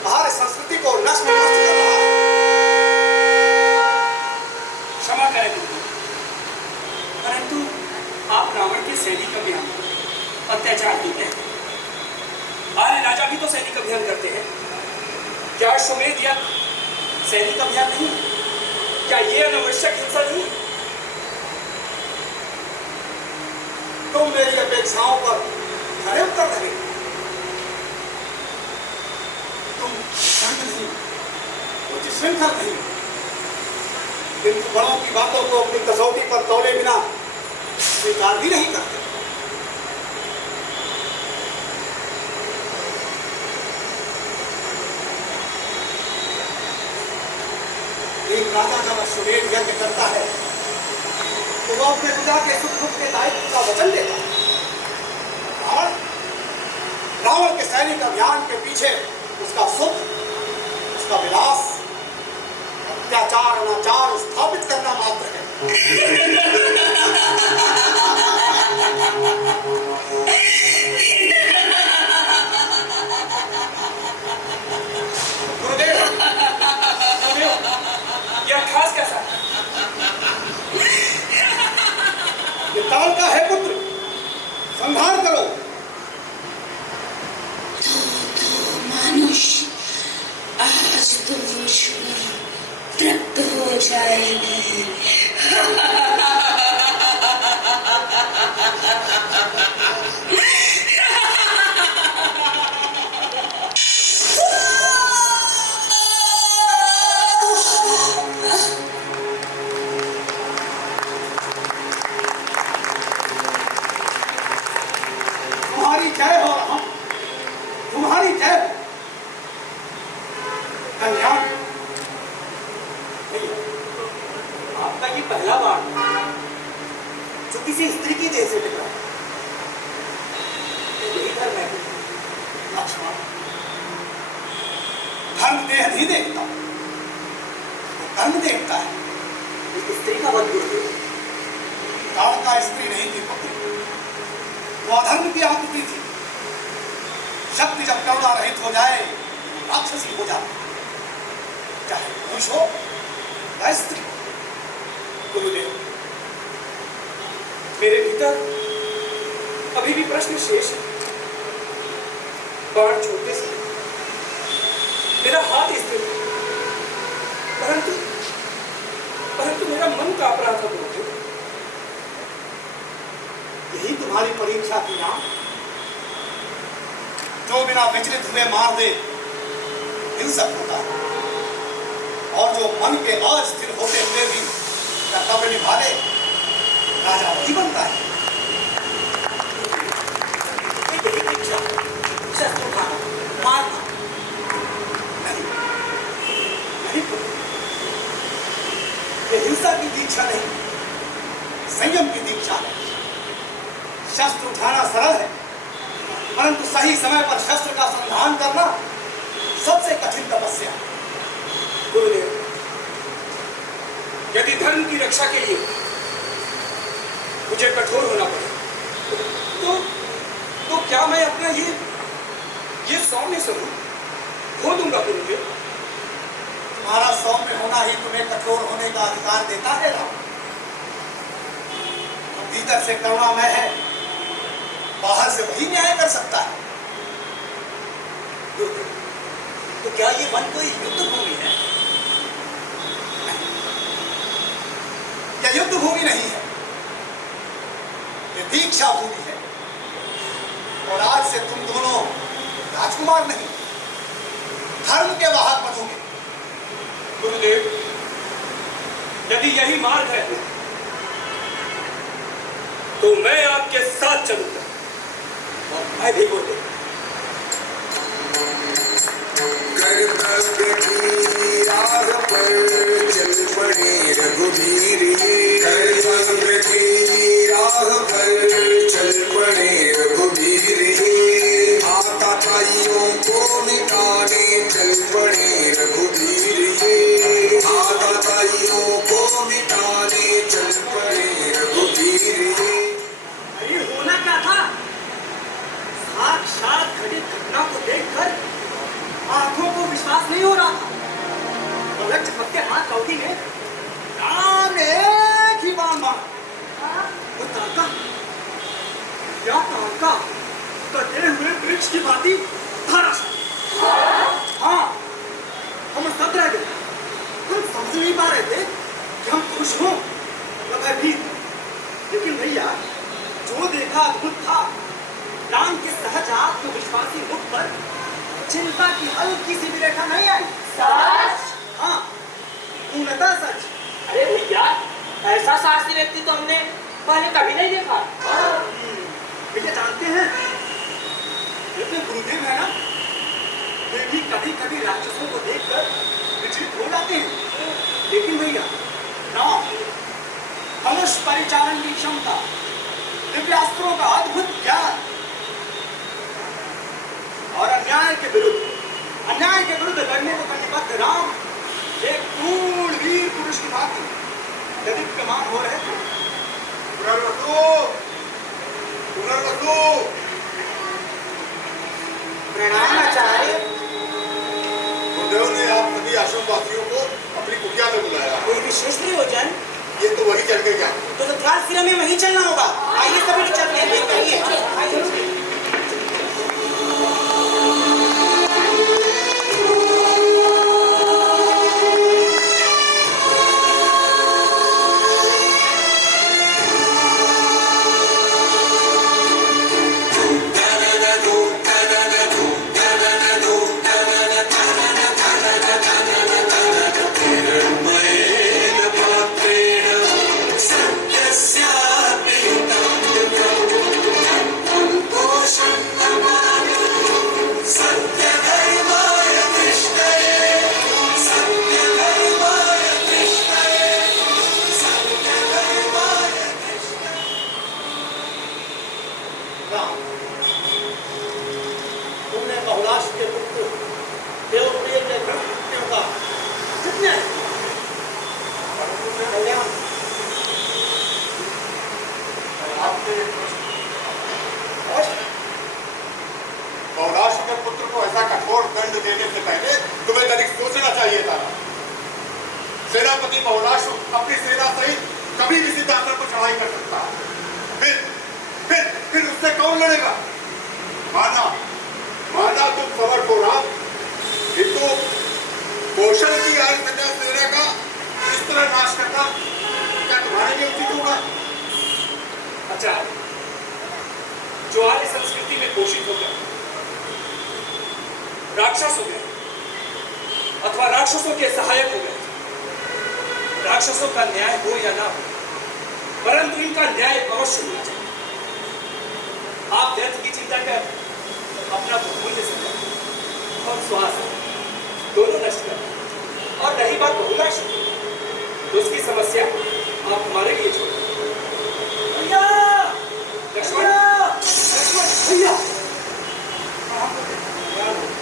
आर्य संस्कृति को नष्ट कर रहा है। क्षमा करें गुरुदेव, परंतु आप रावण के सैनिक अभियान अत्याचार देते हैं। आर्य राजा भी तो सैनिक अभियान करते हैं। क्या अश्वमेध या सैनिक अभियान नहीं? क्या ये अनावश्यक हिंसा नहीं? तुम मेरी अपेक्षाओं पर खरे उतर रहे। तुम संत नहीं, कुछ श्रृंखल नहीं, किंतु बड़ों की बातों को अपनी कसौटी पर तौले बिना स्वीकार भी नहीं करते। एक राजा जब अश्वमेध यज्ञ करता है तो वो अपने पिता के सुख दुख के दायित्व का वचन देता है। रावण के सैनिक अभियान के पीछे उसका सुख, उसका विलास, अत्याचार अनाचार स्थापित करना मात्र है। गुरुदेव, यह खास कैसा? ये ताड़का है पुत्र, संहार करो। मनुष्य आज तो मुझपर तृप्त हो जाएगी। तुम्हारी जय हो राम, तुम्हारी जय हो। कल्याण किसी स्त्री की देह से टकराए। यही धर्म है लक्ष्मण, धर्म देह नहीं देखता, वो कर्म देखता है। एक स्त्री का वध गुरुदेव। ताड़का स्त्री नहीं थी पुत्री, वो अधर्म की आकृति थी। शक्ति जब करुणा रहित हो जाए राक्षसी हो जाती, चाहे पुरुष हो या स्त्री। गुरुदेव, मेरे भीतर अभी भी प्रश्न शेष है। बाण छोड़ते समय मेरा हाथ स्थिर था, परंतु मेरा मन कांप रहा था गुरुदेव। यही तुम्हारी परीक्षा की नाम, जो बिना विचलित हुए मार दे हिंसक होता है, और जो मन के अस्थिर होते हुए भी कर्तव्य निभा ले राजा वही बनता है। यही परीक्षा, शस्त्र उठाना, मारना नहीं, ये हिंसा की दीक्षा नहीं, संयम की दीक्षा है। शस्त्र उठाना सरल है, परंतु सही समय पर शस्त्र का संधान करना सबसे कठिन तपस्या है। गुरुदेव, यदि धर्म की रक्षा के लिए मुझे कठोर होना पड़े तो क्या मैं अपना ये सौम्य स्वरूप खो दूंगा गुरुदेव? तुम्हारा सौम्य होना ही तुम्हें कठोर होने का अधिकार देता है राम। तो भीतर से करुणामय है, बाहर से वही न्याय कर सकता है। गुरुदेव, तो क्या ये वन कोई युद्ध भूमि है? यह युद्ध भूमि नहीं है, यह दीक्षा भूमि है। और आज से तुम दोनों राजकुमार नहीं, धर्म के वाहक बनोगे। गुरुदेव, यदि यही मार्ग है तो मैं आपके साथ चलूंगा, और मैं भी गुरुदेव। कर्तव्य की राह पर चल पड़े रघुवीर ये, कर्तव्य की राह पर चल पड़े रघुवीर ये, माता ताइयों को मिटाने चल पड़े रघुवीर ये, माता ताइयों को मिटाने चल पड़े रघुवीर ये। अरे होना क्या था? साक्षात घटित घटना को देखकर आंखों को विश्वास नहीं हो रहा था। पलक झपकते हाथ कौड़ी ने राम एक ही बाण मारा। वो ताका, क्या ताका कटे हुए वृक्ष की भांति धराशायी। हाँ, हम सब रह गए। हम समझ नहीं पा रहे थे कि हम खुश हों या भयभीत। लेकिन भैया, जो देखा अद्भुत था। राम के सहज आत्मविश्वासी मुख पर चिंता की हल्की सी भी रेखा नहीं आई। सच? हाँ, पूर्णतः सच। अरे भैया, ऐसा साहसी व्यक्ति तो हमने पहले कभी नहीं देखा। भैया जानते हैं, ये तो गुरुदेव है ना, वे भी कभी कभी राक्षसों को देखकर विचलित हो जाते हैं। लेकिन भैया, राम, धनुष परिचालन की क्षमता, दिव्यास्त्रों का अद्भुत ज्ञान और अन्याय के विरुद्ध लड़ने को कटिबद्ध राम एक पूर्ण वीर पुरुष की भांति दीप्यमान हो रहे थे। प्रणाम आचार्य। गुरुदेव ने आप सभी आश्रमवासियों को अपनी कुटिया में बुलाया। कोई विशेष प्रयोजन? ये तो वही चल के क्या? तो ध्यान सिर में वहीं चलना होगा। आइए सभी चलते हैं। सत्यस्यापि सेनापति बहुलाश अपनी सेना सहित कभी भी सिद्धांत पर चढ़ाई कर सकता है। फिर उससे कौन लड़ेगा? माना तुम समर्थ हो राम, किंतु कौशल की आर्य सेना का इस तरह नाश करना क्या तुम्हारे लिए उचित होगा? अच्छा, जो आर्य संस्कृति में पोषित होकर राक्षस हो गए अथवा राक्षसों के सहायक हो गए, राक्षसों का न्याय हो या ना हो, परंतु इनका न्याय अवश्य होना चाहिए। आप व्यर्थ की चिंता कर अपना बहुमूल्य संपत्ति और स्वास्थ्य दोनों नष्ट कर, और रही बात बहुलाश तो उसकी समस्या आप हमारे लिए छोड़। भैया लक्ष्मण, भैया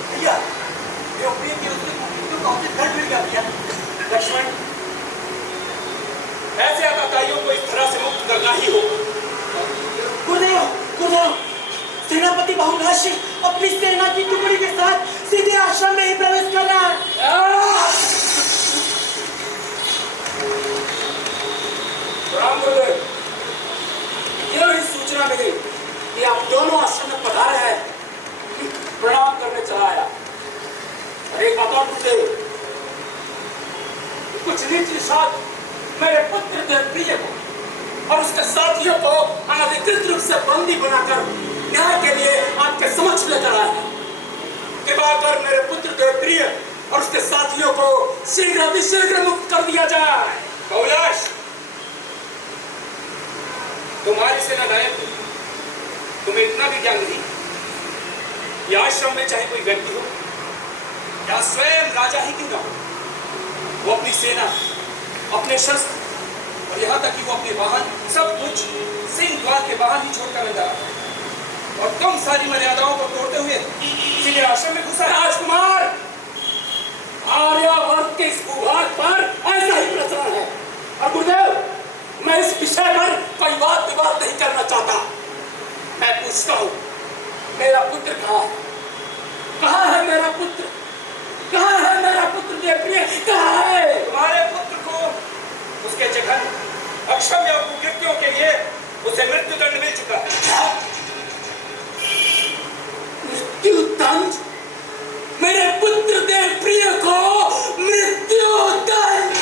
भैया ये उपयोग की उसको काफी दर्द मिल गया भैया। लक्ष्मण, ऐसे आतताइयों को इस तरह से मुक्त करना ही होगा। गुरुदेव, सेनापति बहुलाश अपनी सेना की टुकड़ी के साथ सीधे आश्रम में ही प्रवेश कर रहा है। राम गुरुदेव, यह सूचना मिली कि आप दोनों आश्रम में पधारे हैं, प्रणाम करने चला आया। अरे बाबा गुरुदेव, कुछ नीच साथ मेरे पुत्र देवप्रिय को और उसके साथियों को अनधिकृत रूप से बंदी बनाकर न्याय के लिए आपके समक्ष लेकर आए हैं। कृपा कर मेरे पुत्र देवप्रिय और उसके साथियों को शीघ्र अतिशीघ्र मुक्त कर दिया जाए। बहुलाश, तुम्हारी सेना नायक हो, तुम्हें इतना भी ज्ञान नहीं कि आश्रम में चाहे कोई व्यक्ति हो या स्वयं राजा ही क्यों ना हो, वो अपनी सेना, अपने शस्त्र और यहाँ तक कि वो अपने वाहन सब कुछ सिंह द्वार के बाहर ही छोड़कर जा रहा है, और तुम सारी मर्यादाओं को तोड़ते हुए सीधे आश्रम में घुसा। राजकुमार, आर्यावर्त के इस भूभाग पर ऐसा ही प्रचलन है, और गुरुदेव मैं इस विषय पर कोई वाद विवाद नहीं करना चाहता। मैं पूछता हूँ, मेरा पुत्र कहाँ है? कहाँ है मेरा पुत्र? कहाँ है मेरा पुत्र देवप्रिय? कहाँ है? तुम्हारे पुत्र को उसके जघन अक्षम्य कुकृत्यों के लिए उसे मृत्यु दंड मिल चुका है। मृत्यु दंड? मेरे पुत्र देवप्रिय को मृत्यु दंड?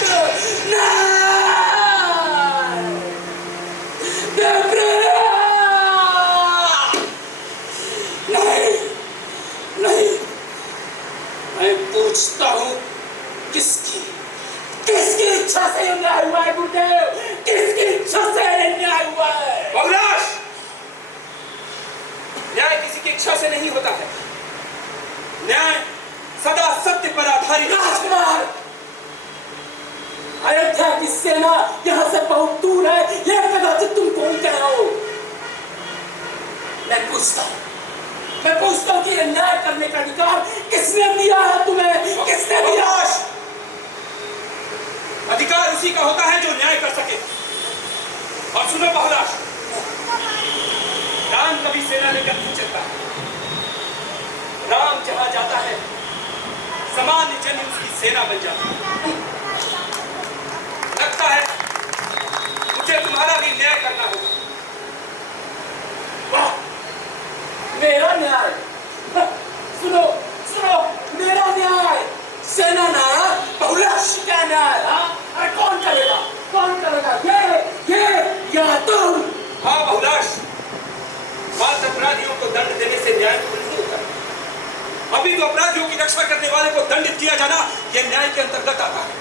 नहीं, मैं पूछता हूँ, किसकी इच्छा से ये न्याय हुआ है गुरुदेव? किसकी इच्छा से ये न्याय हुआ है? बहुलाश, न्याय किसी की इच्छा से नहीं होता है, न्याय सदा सत्य पर आधारित। राजकुमार, अयोध्या की सेना यहाँ से बहुत दूर है, यह कदाचित तुम भूल गए हो। मैं पूछता हूँ कि ये न्याय करने का अधिकार किसने दिया है तुम्हें? किसने दिया? अधिकार उसी का होता है जो न्याय कर सके। और सुनो बहुलाश, राम कभी सेना लेकर नहीं चलता है। राम जहां जाता है सामान्य जन उसकी सेना बन जाता है। लगता है मुझे तुम्हारा भी न्याय करना होगा। मेरा न्याय? सुनो, मेरा न्याय? सेना नायक बहुलाश का न्याय? अरे कौन करेगा? ये या तुम? हाँ बहुलाश, बात अपराधियों को दंड देने से न्याय नहीं होता। अभी तो अपराधियों की रक्षा करने वाले को दंडित किया जाना यह न्याय के अंतर्गत आता है।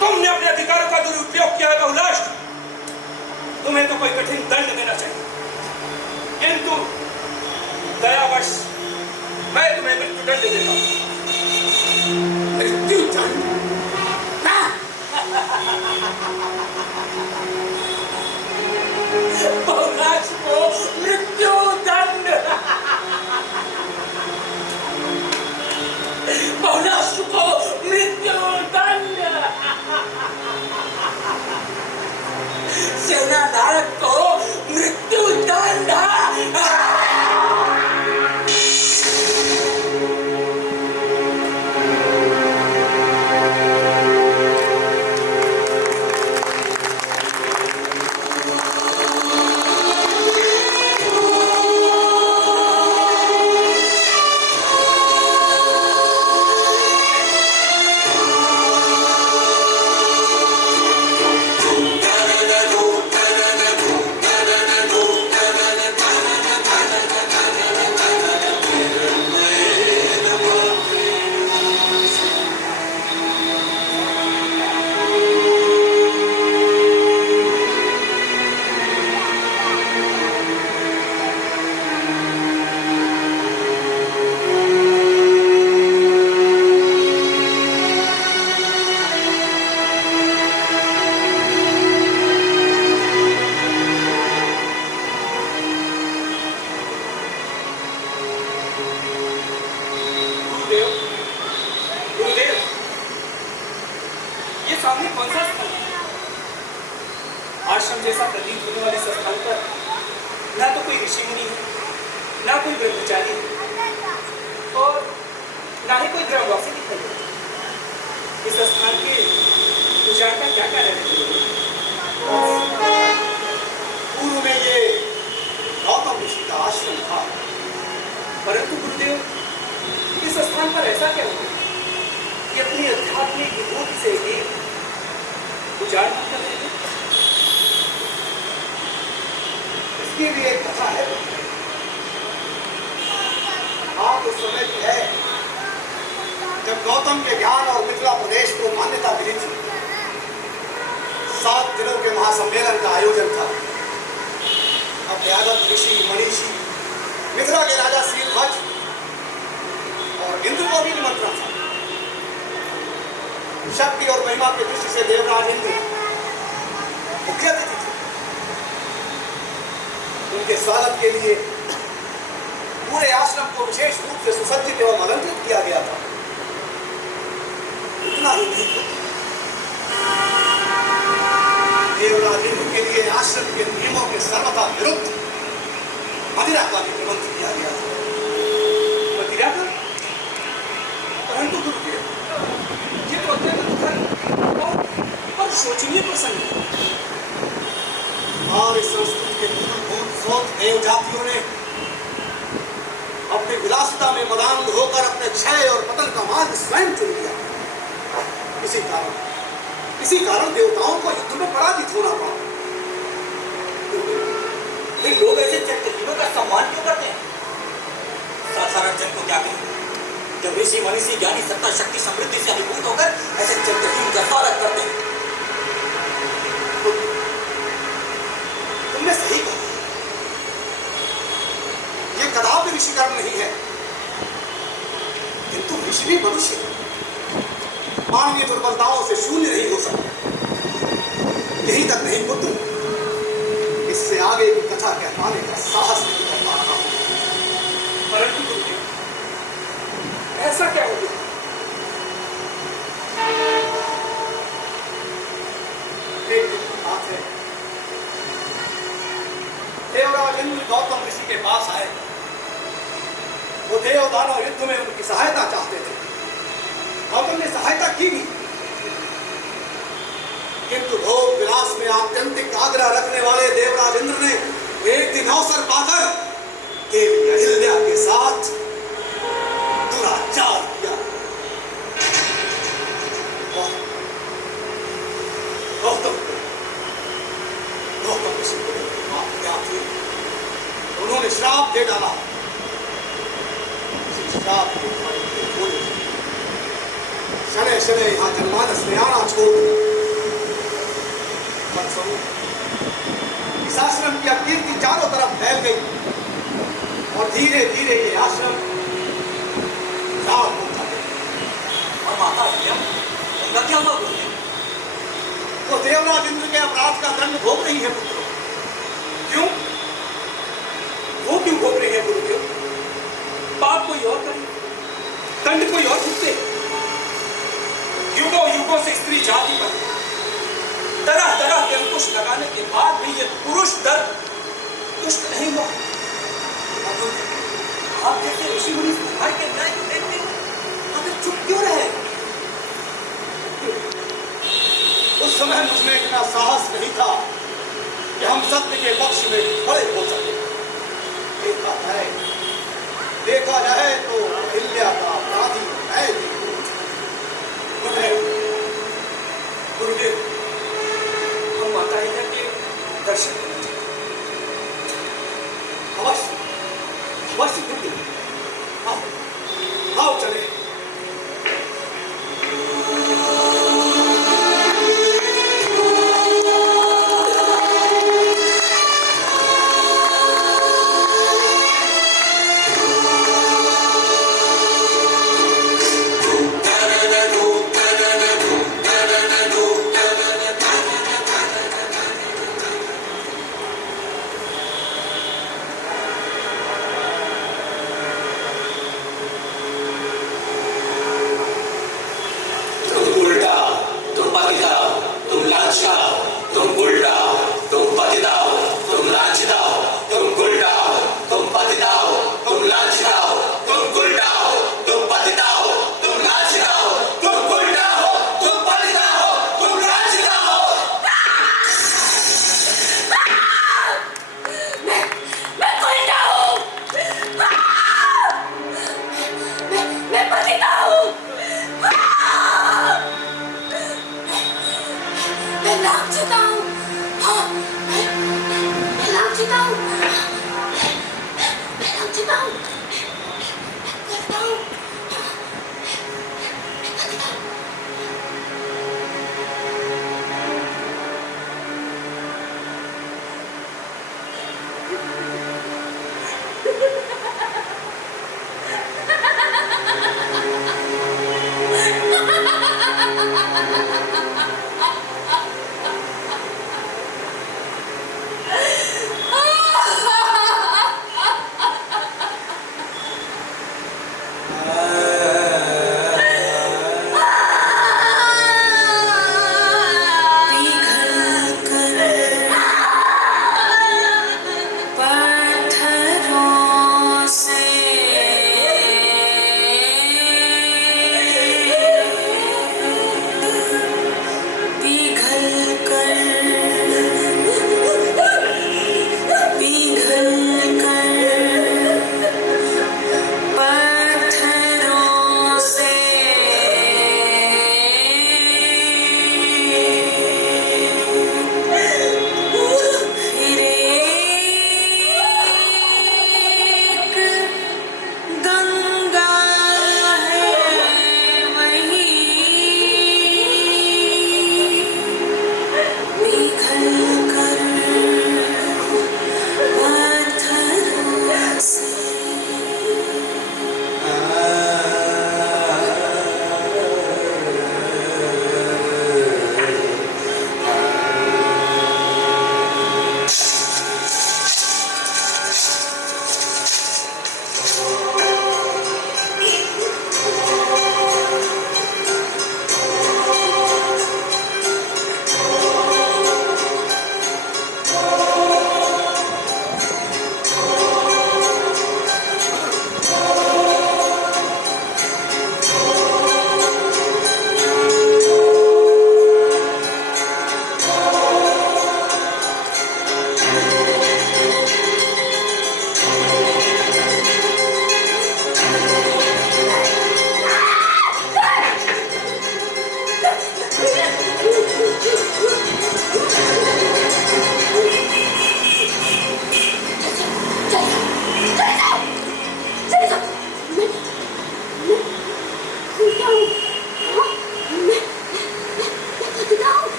तुमने अपने अधिकारों का दुरुपयोग किया है बहुलाश। तुम्हें तो कोई कठिन दंड देना चाहिए, किंतु दयावश मैं तुम्हें मृत्यु दंड देता हूं। मृत्यु दंड? बहुलाश को मृत्यु दंड? बहुलाश को मृत्यु दंड? सेना नायक को मृत्यु दंड? सामने कौन सा स्थल है? आश्रम जैसा प्रतीत होने वाले इस स्थान पर ना तो कोई ऋषि मुनि है, ना कोई ब्रह्मचारी है और ना ही कोई ग्रामवासी दिखाई देता। इस स्थान के उजाड़ का क्या कारण है? पूर्व में ये गौतम ऋषि का आश्रम था, परंतु गुरुदेव इस स्थान पर ऐसा क्या हुआ कि अपनी आध्यात्मिक विभूति से ही उजाड़ कर रहे हैं? इसकी भी एक कथा है। आप उस समय की है जब गौतम के ज्ञान और मिथिला प्रदेश को मान्यता मिली थी। 7 दिनों के महासम्मेलन का आयोजन था। अभ्यागत ऋषि मनीषी मिथिला के राजा शीलध्वज और इंद्र को भी निमंत्रण था। शक्ति और महिमा की दृष्टि से देवराज इंद्र मुख्य अतिथि थे। उनके स्वागत के लिए पूरे आश्रम को विशेष रूप से सुसज्जित एवं अलंकृत किया गया था। इतना ही नहीं, देवराज इंद्र के लिए आश्रम के नियमों के सर्वथा विरुद्ध मदिरा का भी प्रबंध किया गया था। मदिरा का? परंतु गुरुदेव ये तो अत्यंत दुखद और शोचनीय प्रसंग है। हमारी संस्कृति के मूलभूत स्रोत देव जातियों ने अपनी विलासिता में मदान्ध होकर अपने क्षय और पतन का मार्ग स्वयं चुन लिया। इसी कारण देवताओं को युद्ध में पराजित होना पड़ा। लोग ऐसे चरित्रहीनों का सम्मान क्यों करते हैं? साधारण जन को क्या कहें जब ऋषि मनीषी ज्ञानी सत्ता शक्ति समृद्धि से अभिभूत होकर ऐसे चरित्रहीन का स्वागत करते हैं। तुमने सही कहा, यह कदापि ऋषि कर्म नहीं है, किंतु ऋषि भी मनुष्य है। मानवीय दुर्बलताओं से शून्य नहीं हो सकता। यही तक नहीं पुत्र, इससे आगे की कथा कहलाने का साहस नहीं कर पा रहा हूं। परंतु ऐसा क्या हो गया? एक दिन की बात है, देवराज इंद्र गौतम ऋषि के पास आए। वो देव दानव युद्ध में उनकी सहायता चाहते थे। गौतम ने सहायता की भी, किंतु भोग विलास में आत्यंतिक आग्रह रखने वाले देवराज इंद्र ने एक दिन अवसर पाकर देवी अहिल्या के साथ दुराचार किया। गौतम ऋषि को बात क्या थी, उन्होंने श्राप दे डाला। श्राप के शनै शनै यहाँ जनमानस में आना छोड़ दिया। इस आश्रम की कीर्ति चारों तरफ फैल गई और धीरे धीरे ये आश्रम राम होता है। और माता उनका क्या हुआ? तो देवराज इंद्र के अपराध का दंड भोग रही है पुत्र। क्यों? वो क्यों भोग रहे हैं गुरुदेव? पाप कोई और करे, दंड कोई और भुगते। युगों युगों से स्त्री जाति पर तरह तरह के अंकुश लगाने के बाद भी ये पुरुष दर्द दुष्ट नहीं हुआ। आप जैसे ऋषि मुनि भाई के न्याय को देखते हो, तो चुप क्यों रहे? उस समय मुझमें इतना साहस नहीं था कि हम सत्य के पक्ष में खड़े हो सके। देखा जाए तो अहिल्या का अपराधी मैं भी हूं। गुरुदेव हम माता अहिल्या के दर्शन करना चाहते अवश्य अवश्य गुरुदेव, आओ चले। लाख चुका हूँ। हाँ, मैं लाख चुका हूँ। मैं लाख चुका हूँ। करता हूँ।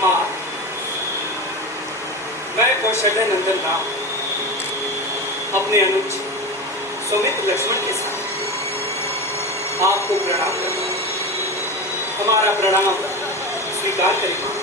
माँ, मैं कौशल्या नंदन राम अपने अनुज सुमित लक्ष्मण के साथ आपको प्रणाम करता हूँ। हमारा प्रणाम स्वीकार करें माँ।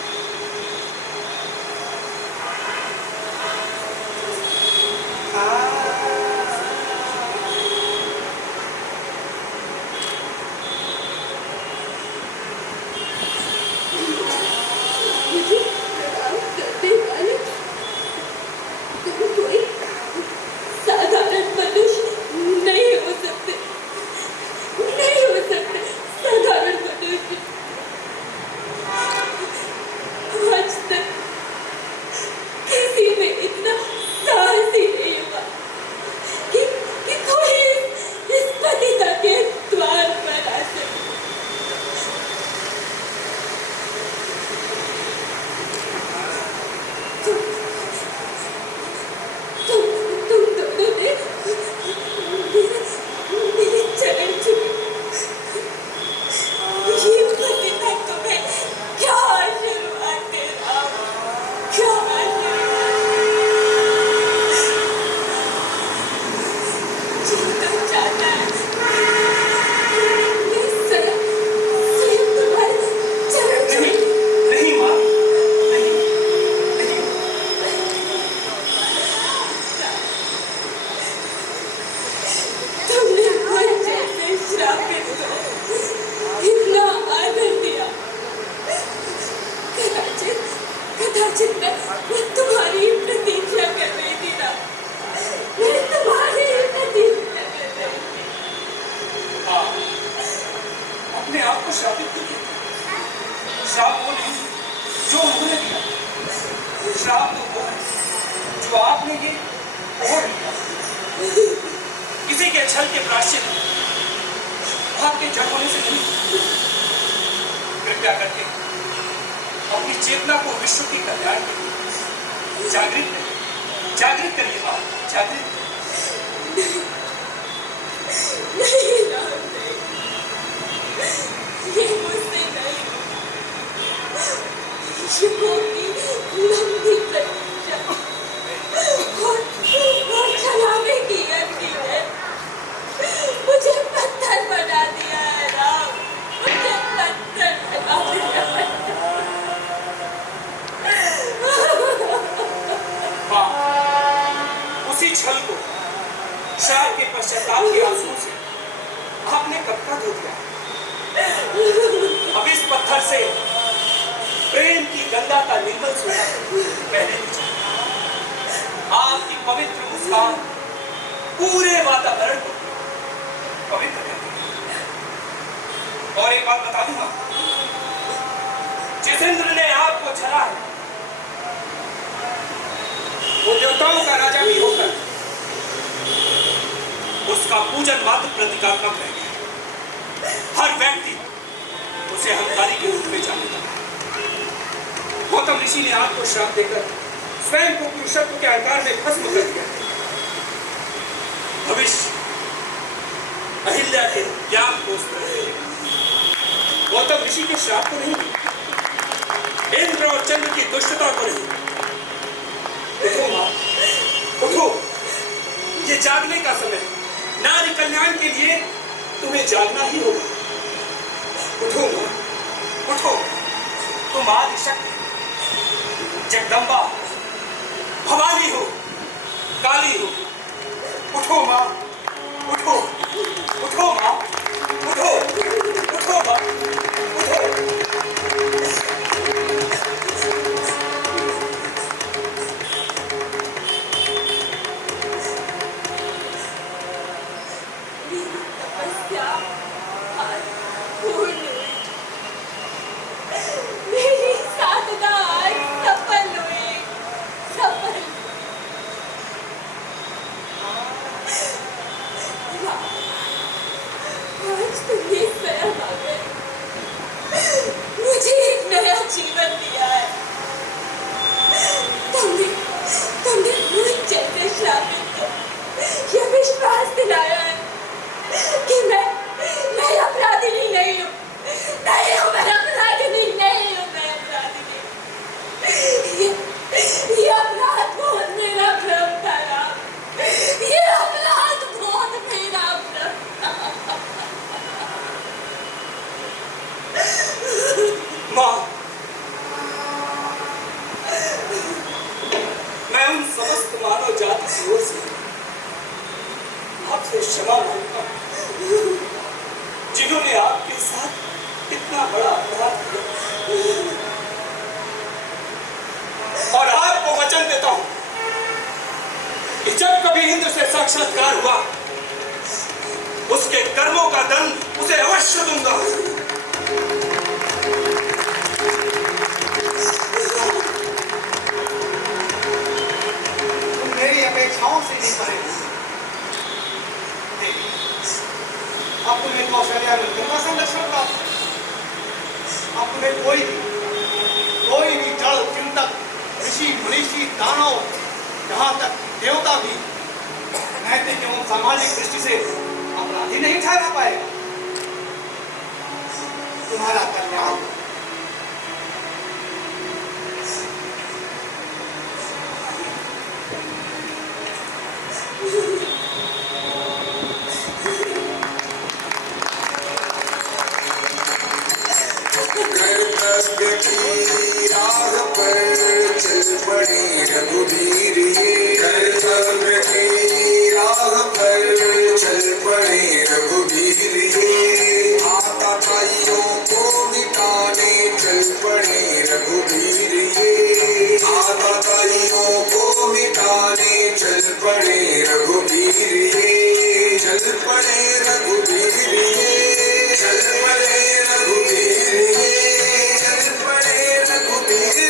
जो उन्होंने दिया, श्राप तो वो है जो आपने ये ओढ़ लिया। किसी के छल के प्रायश्चित आपके जड़ होने से नहीं। कृपया करके अपनी चेतना को विश्व के कल्याण के लिए जागृत करिए मां, जागृत। नहीं राम, नहीं, ये मुझसे नहीं। युगों की लंबी प्रतीक्षा और चलाने की अंधी है मुझे पत्थर बना दिया है राम, मुझे पत्थर बना दिया है। मां, उसी छल को श्राप के पश्चाताप के आंसुओं से आपने कब का धो दिया। अब इस पत्थर से प्रेम की गंगा का निर्मल सोना पहले भी आपकी पवित्र मुस्कान पूरे वातावरण को पवित्र कर देगी। और एक बात बता दूंगा, जिस इंद्र ने आपको छला है वो देवताओं का राजा भी होकर उसका पूजन मात्र प्रतीकात्मक रह गया। हर व्यक्ति उसे हंकारी के रूप में जानता है। गौतम ऋषि ने आपको श्राप देकर स्वयं को पुरुषत्व के अहंकार में भस्म कर दिया। भविष्य अहिल्या के ज्ञान को गौतम ऋषि के श्राप को नहीं, इंद्र और चंद्र की दुष्टता को नहीं। उठो मां, उठो, ये जागने का समय है। नारी कल्याण के लिए तुम्हें जागना ही होगा। उठो मां, उठो, तुम आदि शक्ति जगदम्बा भवानी हो, काली हो। उठो मां, उठो, उठो मां, उठो, उठो मां, उठो। तपस्या आज पूर्ण हुई, मेरी साधना आज सफल हुई, सफल। आज तुमने स्वयं आकर मुझे एक नया जीवन दिया है। तुमने मुझ जैसे श्रापित को यह विश्वास दिलाया है कि मैं अपराधिनी नहीं हूँ, नहीं हूँ, मैं अपराधिनी नहीं हूँ, मैं अपराधिनी। ये अपराध बहुत मेरा भ्रम था राम, ये अपराध बहुत मेरा भ्रम था। मां, मैं उन समस्त मानव जाति की ओर से आपसे क्षमा मांगता हूं जिन्होंने आपके साथ इतना बड़ा अपराध किया। और आपको वचन देता हूं कि जब कभी इंद्र से साक्षात्कार हुआ उसके कर्मों का दंड उसे अवश्य दूंगा। तुम मेरी अपेक्षाओं से नहीं परे। अब तुम्हें कौशल्या में गंगा संरक्षण प्राप्त, अब तुम्हें कोई भी जड़ चिंतक, ऋषि मनीषी दानव, यहाँ तक देवता भी नैतिक एवं सामाजिक दृष्टि से अपराधी नहीं ठहरा पाएगा। तुम्हारा कल्याण कर्तव्य की राह पर चल पड़े रघुवीर ये, कर्तव्य की राह पर चल पड़े रघुवीर ये, आताताइयों को मिटाने चल पड़े रघुवीर ये, आताताइयों को मिटाने चल पड़े रघुवीर ये, चल पड़े रघुवीर ये, चल पड़े रघुवीर ये, चल पड़े रघुवीर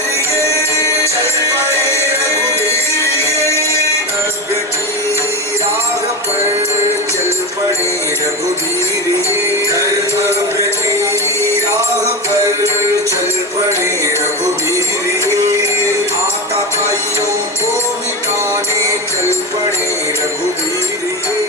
पड़े रघुवीर ये, माता भाइयों को मिटाने चल पड़े रघुवीर ये।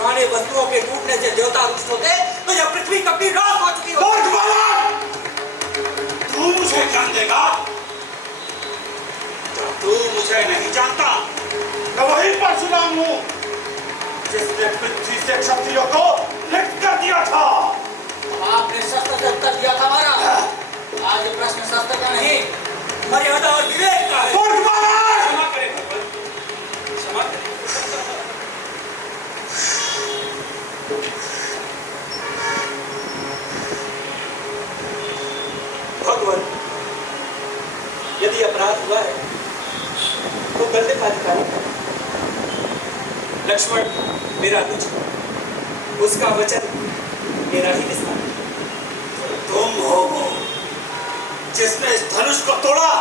पुराने वस्तुओं के टूटने से देवता रुष्ट होते तो यह पृथ्वी कभी राख हो चुकी होती। तू मुझे जान देगा? जब तू मुझे नहीं जानता, मैं वही परशुराम हूँ जिसने पृथ्वी से क्षत्रियों को लिख कर दिया था। आपने शस्त्र से उत्तर दिया था हमारा। आज प्रश्न शस्त्र का नहीं, मर्यादा और विवेक का है। क्षमा करें भगवान, क्षमा करें। भगवान, यदि अपराध हुआ है तो दंड का अधिकारी है। लक्ष्मण मेरा कुछ, उसका वचन मेरा ही विस्तार। तुम हो वो जिसने इस धनुष को तोड़ा।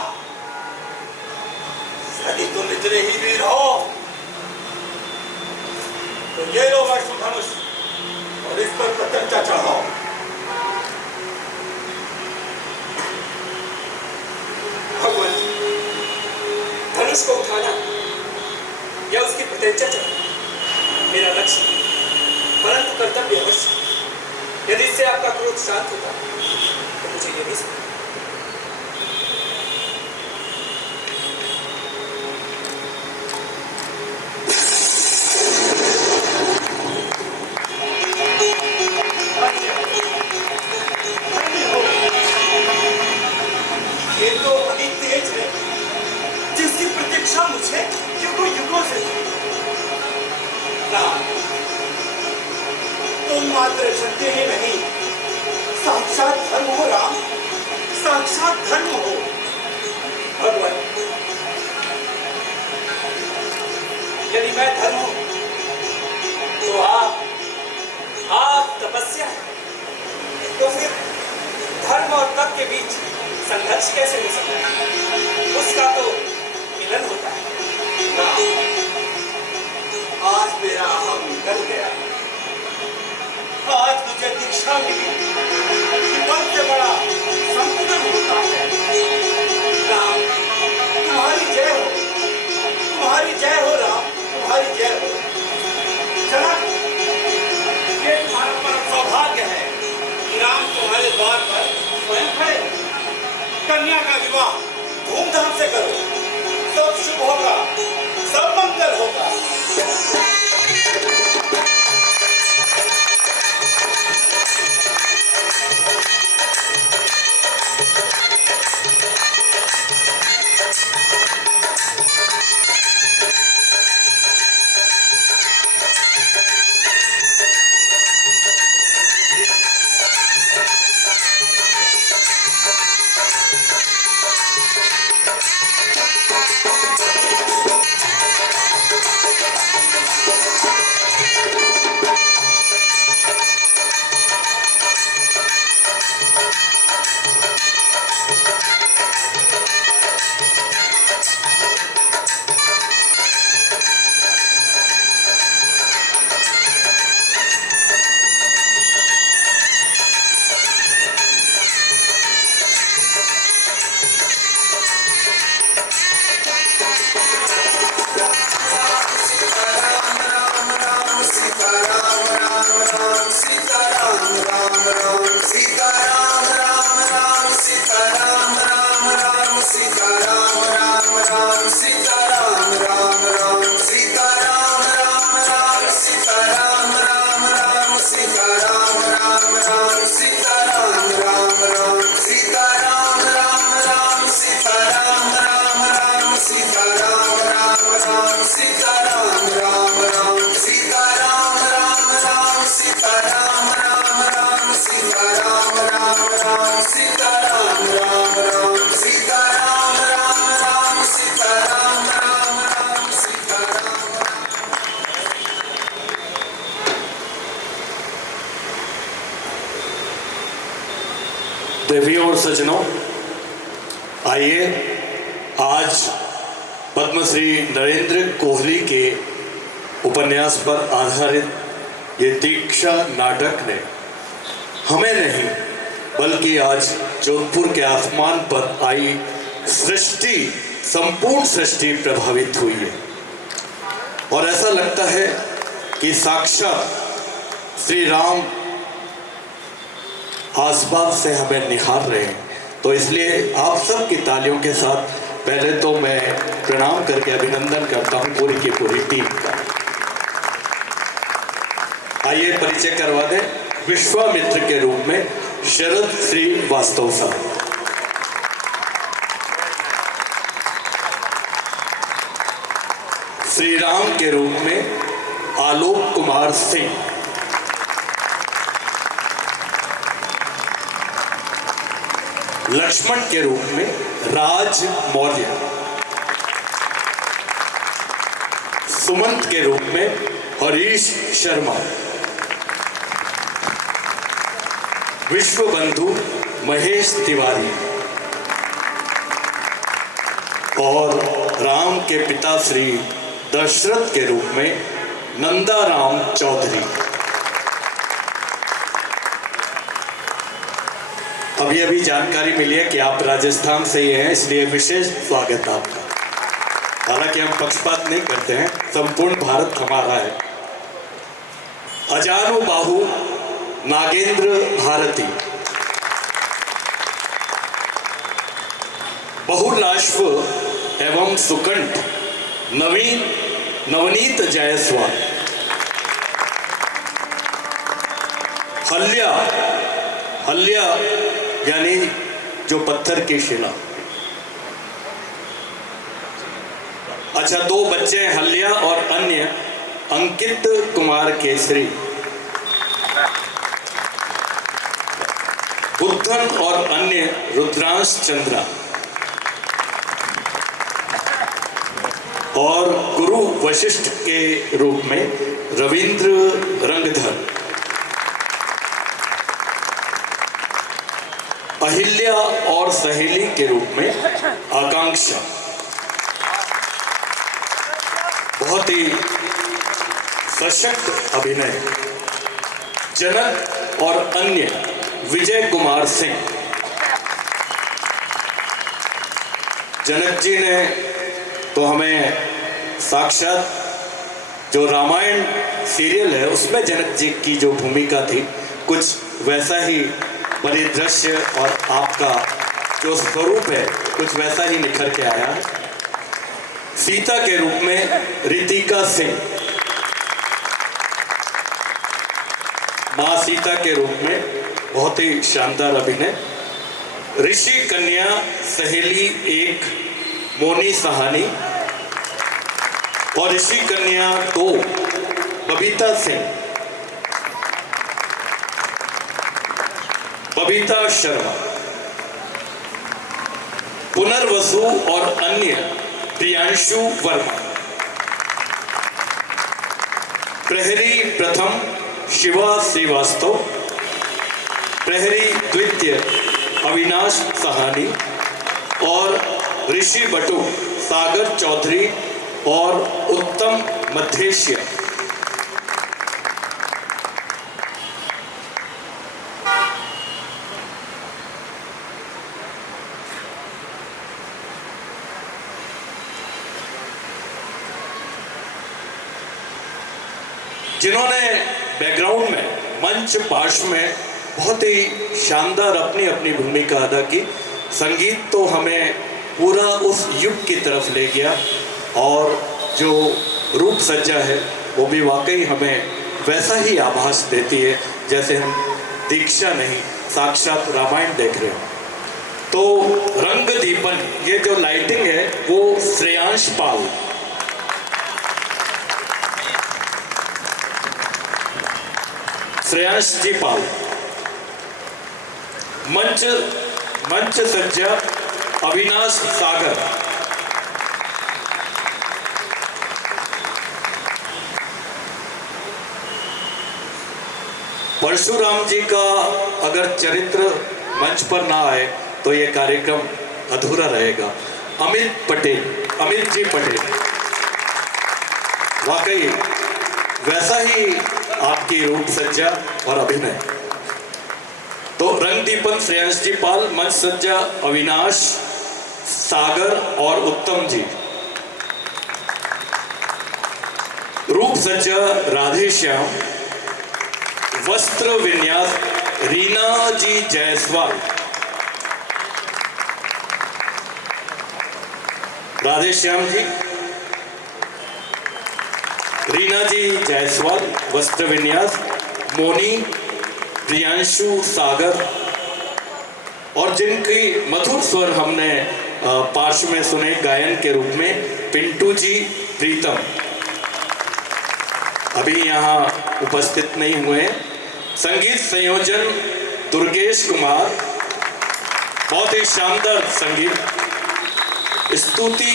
यदि तुम इतने ही वीर हो तो ये लो वैष्णु धनुष और इस पर प्रत्यंचा चढ़ाओ। भगवान, धनुष को उठाना या उसकी प्रत्यंचा चढ़ाना मेरा लक्ष्य नहीं, परंतु कर्तव्य अवश्य। यदि इससे आपका क्रोध शांत होता तो मुझे ये भी सुना। ये तो वही तेज है जिसकी प्रतीक्षा मुझे युगों युगों से थी। तुम मात्र सत्य ही नहीं, साक्षात धर्म हो राम, साक्षात धर्म हो। भगवान, यदि मैं धर्म हूं तो आप तपस्या है। तो फिर के बीच संघर्ष कैसे हो सकता है? उसका तो मिलन होता है। आज मेरा अहम निकल गया। आज मुझे दीक्षा मिली कि बल से बड़ा संतुलन होता है। राम, तुम्हारी जय हो, तुम्हारी जय हो राम, तुम्हारी जय हो। जनक, ये तुम्हारा परम सौभाग्य है कि राम तुम्हारे द्वार पर स्वयं खड़े हो। कन्या का विवाह धूमधाम से करो, सब शुभ होगा, सब मंगल होगा। देवियों और सज्जनों, आइए आज पद्मश्री नरेंद्र कोहली के उपन्यास पर आधारित ये दीक्षा नाटक ने हमें नहीं बल्कि आज जोधपुर के आसमान पर आई सृष्टि, संपूर्ण सृष्टि प्रभावित हुई है। और ऐसा लगता है कि साक्षात श्री राम आसपास से हमें निहार रहे हैं। तो इसलिए आप सब की तालियों के साथ पहले तो मैं प्रणाम करके अभिनंदन करता हूं पूरी की पूरी टीम का। आइए परिचय करवा दें विश्वामित्र के रूप में शरद श्रीवास्तव साहब, श्री राम के रूप में आलोक कुमार सिंह, लक्ष्मण के रूप में राज मौर्य, सुमंत के रूप में हरीश शर्मा, विश्वबंधु महेश तिवारी और राम के पिता श्री दशरथ के रूप में नंदाराम चौधरी। अभी अभी जानकारी मिली है कि आप राजस्थान से ही हैं, इसलिए विशेष स्वागत है आपका। हालांकि हम पक्षपात नहीं करते हैं, संपूर्ण भारत हमारा है। अजानु बाहु नागेंद्र भारती, बहुलाश्व एवं सुकंठ नवनीत जायसवाल, हल्या यानी जो पत्थर की शिला। अच्छा, दो बच्चे हल्या और अन्य अंकित कुमार केसरी, बुद्धन और अन्य रुद्रांश चंद्रा और गुरु वशिष्ठ के रूप में रविंद्र रंगधर। अहिल्या और सहेली के रूप में आकांक्षा, बहुत ही सशक्त अभिनय जनक और अन्य विजय कुमार सिंह। जनक जी ने तो हमें साक्षात जो रामायण सीरियल है उसमें जनक जी की जो भूमिका थी कुछ वैसा ही परिदृश्य और आपका जो स्वरूप है कुछ वैसा ही निखर के आया है। सीता के रूप में रितिका सिंह, मां सीता के रूप में बहुत ही शानदार अभिनय। ऋषि कन्या सहेली 1 मोनी सहानी और ऋषि कन्या 2 बबीता सिंह, बबीता शर्मा। पुनर्वसु और अन्य प्रियांशु वर्मा। प्रहरी प्रथम शिवा श्रीवास्तव, प्रहरी द्वितीय अविनाश सहानी और ऋषि बटु सागर चौधरी और उत्तम मध्येशिया। जिन्होंने बैकग्राउंड में मंच पार्श्व में बहुत ही शानदार अपनी अपनी भूमिका अदा की। संगीत तो हमें पूरा उस युग की तरफ ले गया और जो रूप सज्जा है वो भी वाकई हमें वैसा ही आभास देती है जैसे हम दीक्षा नहीं साक्षात रामायण देख रहे हो। तो रंग दीपन ये जो लाइटिंग है वो श्रेयांश पाल, श्रेयांश जी पाल। मंच सज्जा अविनाश सागर। परशुराम जी का अगर चरित्र मंच पर ना आए तो ये कार्यक्रम अधूरा रहेगा। अमित जी पटेल, वाकई वैसा ही आपकी रूप सज्जा और अभिनय। तो रंग दीपन श्रेयांश जी पाल, मंच सज्जा अविनाश सागर और उत्तम जी, रूप सज्जा राधे श्याम, वस्त्र विन्यास रीना जी जायसवाल, राधे श्याम जी, रीना जी जायसवाल, वस्त्र विन्यास मोनी, प्रियांशु सागर और जिनकी मधुर स्वर हमने पार्श्व में सुने गायन के रूप में पिंटू जी प्रीतम अभी यहाँ उपस्थित नहीं हुए। संगीत संयोजन दुर्गेश कुमार, बहुत ही शानदार संगीत। स्तुति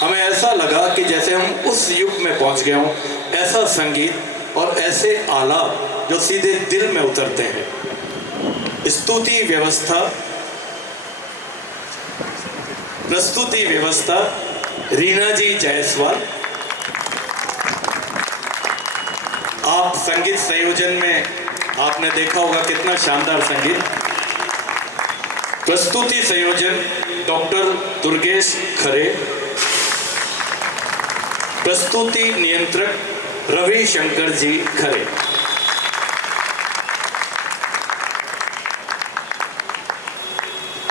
हमें ऐसा लगा कि जैसे हम उस युग में पहुंच गए हों, ऐसा संगीत और ऐसे आलाप जो सीधे दिल में उतरते हैं। स्तुति व्यवस्था, प्रस्तुति व्यवस्था रीना जी जायसवाल। आप संगीत संयोजन में आपने देखा होगा कितना शानदार संगीत। प्रस्तुति संयोजन डॉक्टर दुर्गेश खरे, प्रस्तुति नियंत्रक रवि शंकर जी खरे।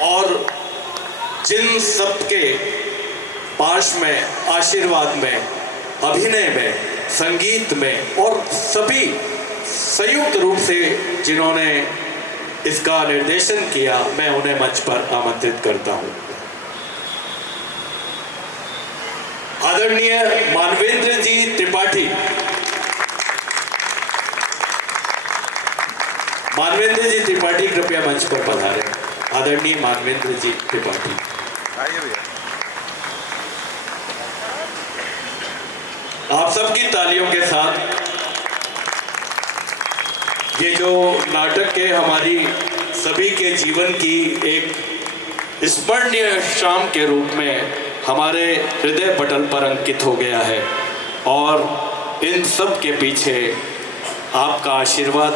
और जिन सबके पार्श्व में, आशीर्वाद में, अभिनय में, संगीत में और सभी संयुक्त रूप से जिन्होंने इसका निर्देशन किया, मैं उन्हें मंच पर आमंत्रित करता हूं। आदरणीय मानवेंद्र जी त्रिपाठी, मानवेंद्र जी त्रिपाठी कृपया मंच पर पधारें। आदरणीय मानवेंद्र जी त्रिपाठी, आप सबकी तालियों के साथ ये जो नाटक के हमारी सभी के जीवन की एक स्मरणीय शाम के रूप में हमारे हृदय पटल पर अंकित हो गया है। और इन सब के पीछे आपका आशीर्वाद,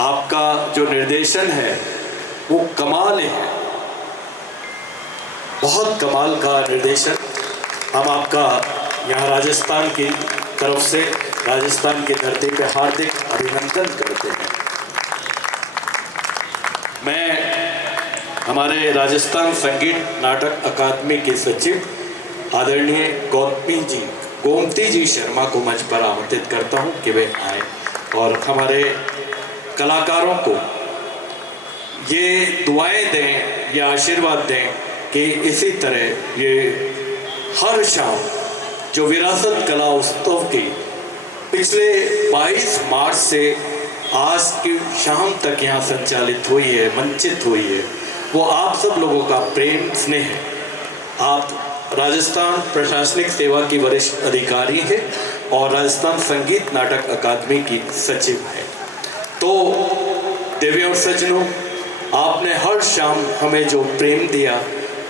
आपका जो निर्देशन है वो कमाल है, बहुत कमाल का निर्देशन। हम आपका यहाँ राजस्थान की तरफ से, राजस्थान की धरती पे हार्दिक अभिनंदन करते हैं। मैं हमारे राजस्थान संगीत नाटक अकादमी के सचिव आदरणीय गोमती जी शर्मा को मंच पर आमंत्रित करता हूं कि वे आए और हमारे कलाकारों को ये दुआएं दें, ये आशीर्वाद दें कि इसी तरह ये हर शाम जो विरासत कला उत्सव की पिछले 22 मार्च से आज की शाम तक यहाँ संचालित हुई है, मंचित हुई है, वो आप सब लोगों का प्रेम स्नेह है। आप राजस्थान प्रशासनिक सेवा की वरिष्ठ अधिकारी हैं और राजस्थान संगीत नाटक अकादमी की सचिव है। तो देवी और सज्जनों, आपने हर शाम हमें जो प्रेम दिया,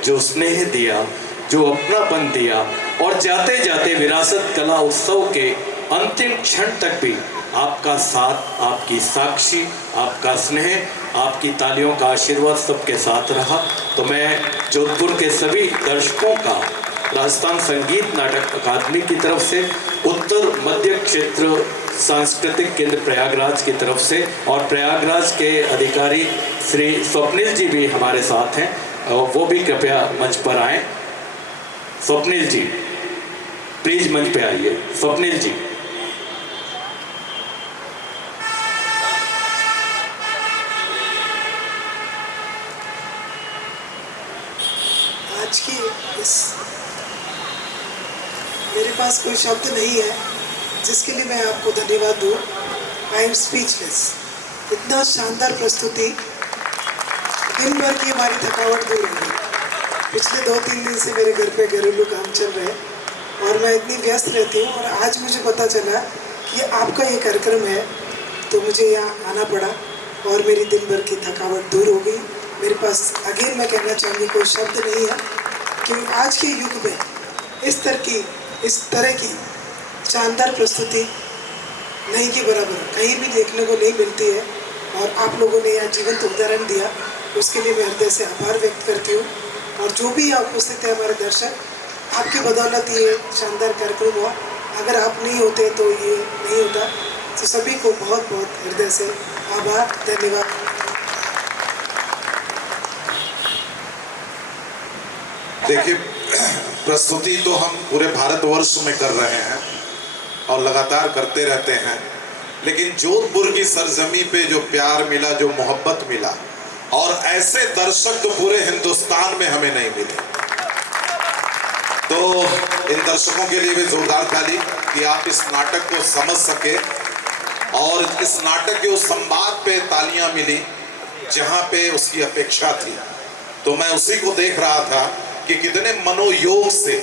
जो स्नेह दिया, जो अपनापन दिया और जाते जाते विरासत कला उत्सव के अंतिम क्षण तक भी आपका साथ, आपकी साक्षी, आपका स्नेह, आपकी तालियों का आशीर्वाद सबके साथ रहा। तो मैं जोधपुर के सभी दर्शकों का राजस्थान संगीत नाटक अकादमी की तरफ से, उत्तर मध्य क्षेत्र सांस्कृतिक केंद्र प्रयागराज की तरफ से और प्रयागराज के अधिकारी श्री स्वप्निल जी भी हमारे साथ हैं और वो भी कृपया मंच पर आएं। स्वप्निल जी प्लीज मंच पे आइए। स्वप्निल जी। आज की मेरे पास कोई शब्द नहीं है जिसके लिए मैं आपको धन्यवाद दूं। I am speechless. इतना शानदार प्रस्तुति, दिन भर की हमारी थकावट दूर हो गई। पिछले 2-3 दिन से मेरे घर पे घरेलू काम चल रहे हैं और मैं इतनी व्यस्त रहती हूँ और आज मुझे पता चला कि आपका ये कार्यक्रम है तो मुझे यहाँ आना पड़ा और मेरी दिन भर की थकावट दूर हो गई। मेरे पास अगेन मैं कहना चाहूँगी कोई शब्द नहीं है कि आज के युग में इस तरह की शानदार प्रस्तुति नहीं के बराबर कहीं भी देखने को नहीं मिलती है और आप लोगों ने यहाँ जीवंत उदाहरण दिया, उसके लिए मैं हृदय से आभार व्यक्त करती हूँ। और जो भी यहाँ उपस्थित है हमारे दर्शक, आपके बदौलत ये शानदार कार्यक्रम हुआ। अगर आप नहीं होते तो ये नहीं होता। तो सभी को बहुत बहुत हृदय से आभार, धन्यवाद। देखिए, प्रस्तुति तो हम पूरे भारतवर्ष में कर रहे हैं और लगातार करते रहते हैं, लेकिन जोधपुर की सरजमी पे जो प्यार मिला, जो मोहब्बत मिला और ऐसे दर्शक तो पूरे हिंदुस्तान में हमें नहीं मिले। तो इन दर्शकों के लिए भी जोरदार ताली कि आप इस नाटक को समझ सके और इस नाटक के उस संवाद पे तालियां मिली जहां पे उसकी अपेक्षा थी। तो मैं उसी को देख रहा था कि कितने मनोयोग से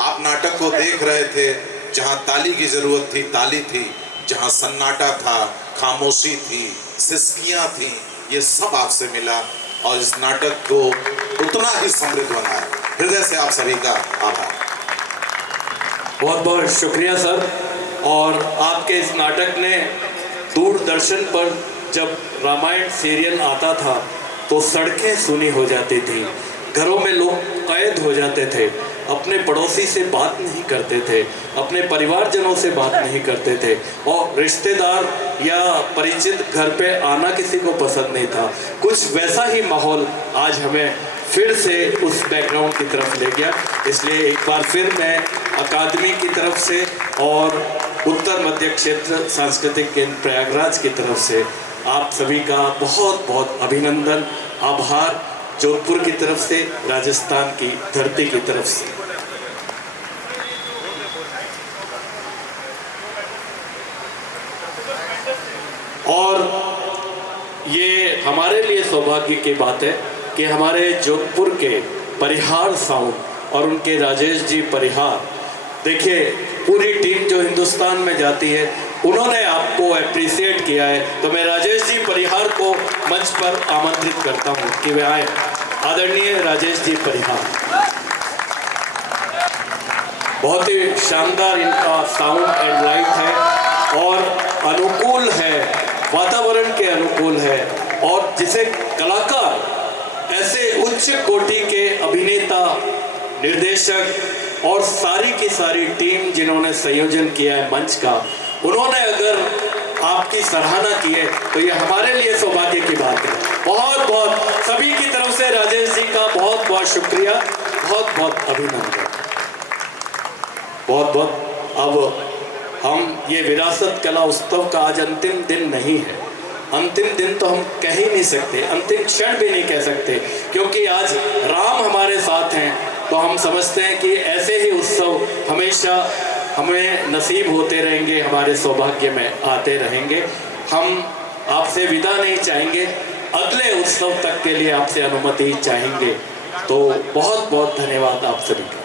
आप नाटक को देख रहे थे। जहां ताली की जरूरत थी ताली थी, जहां सन्नाटा था, खामोशी थी, सिसकियां थी, ये सब आपसे मिला और इस नाटक को उतना ही समृद्ध बनाया। हृदय से आप सभी का आभार। बहुत बहुत शुक्रिया सर। और आपके इस नाटक ने दूरदर्शन पर जब रामायण सीरियल आता था तो सड़कें सुनी हो जाती थी, घरों में लोग कैद हो जाते थे, अपने पड़ोसी से बात नहीं करते थे, अपने परिवारजनों से बात नहीं करते थे और रिश्तेदार या परिचित घर पे आना किसी को पसंद नहीं था। कुछ वैसा ही माहौल आज हमें फिर से उस बैकग्राउंड की तरफ ले गया। इसलिए एक बार फिर मैं अकादमी की तरफ से और उत्तर मध्य क्षेत्र सांस्कृतिक केंद्र प्रयागराज की तरफ से आप सभी का बहुत बहुत अभिनंदन, आभार। जोधपुर की तरफ से, राजस्थान की धरती की तरफ से। और ये हमारे लिए सौभाग्य की बात है कि हमारे जोधपुर के परिहार साउंड और उनके राजेश जी परिहार, देखिए पूरी टीम जो हिंदुस्तान में जाती है उन्होंने आपको अप्रिशिएट किया है। तो मैं राजेश जी परिहार को मंच पर आमंत्रित करता हूं कि वे आए। आदरणीय राजेश जी परिहार, बहुत ही शानदार इनका साउंड एंड लाइट है और अनुकूल है, वातावरण के अनुकूल है। और जिसे कलाकार ऐसे उच्च कोटि के अभिनेता, निर्देशक और सारी की सारी टीम जिन्होंने संयोजन किया है मंच का, उन्होंने अगर आपकी सराहना की है तो ये हमारे लिए सौभाग्य की बात है। बहुत बहुत सभी की तरफ से राजेश जी का बहुत बहुत शुक्रिया, बहुत बहुत अभिनंदन। बहुत बहुत अब हम ये विरासत कला उत्सव का आज अंतिम दिन नहीं है। अंतिम दिन तो हम कह ही नहीं सकते, अंतिम क्षण भी नहीं कह सकते, क्योंकि आज राम हमारे साथ हैं। तो हम समझते हैं कि ऐसे ही उत्सव हमेशा हमें नसीब होते रहेंगे, हमारे सौभाग्य में आते रहेंगे। हम आपसे विदा नहीं चाहेंगे, अगले उत्सव तक के लिए आपसे अनुमति चाहेंगे। तो बहुत बहुत धन्यवाद आप सभी का।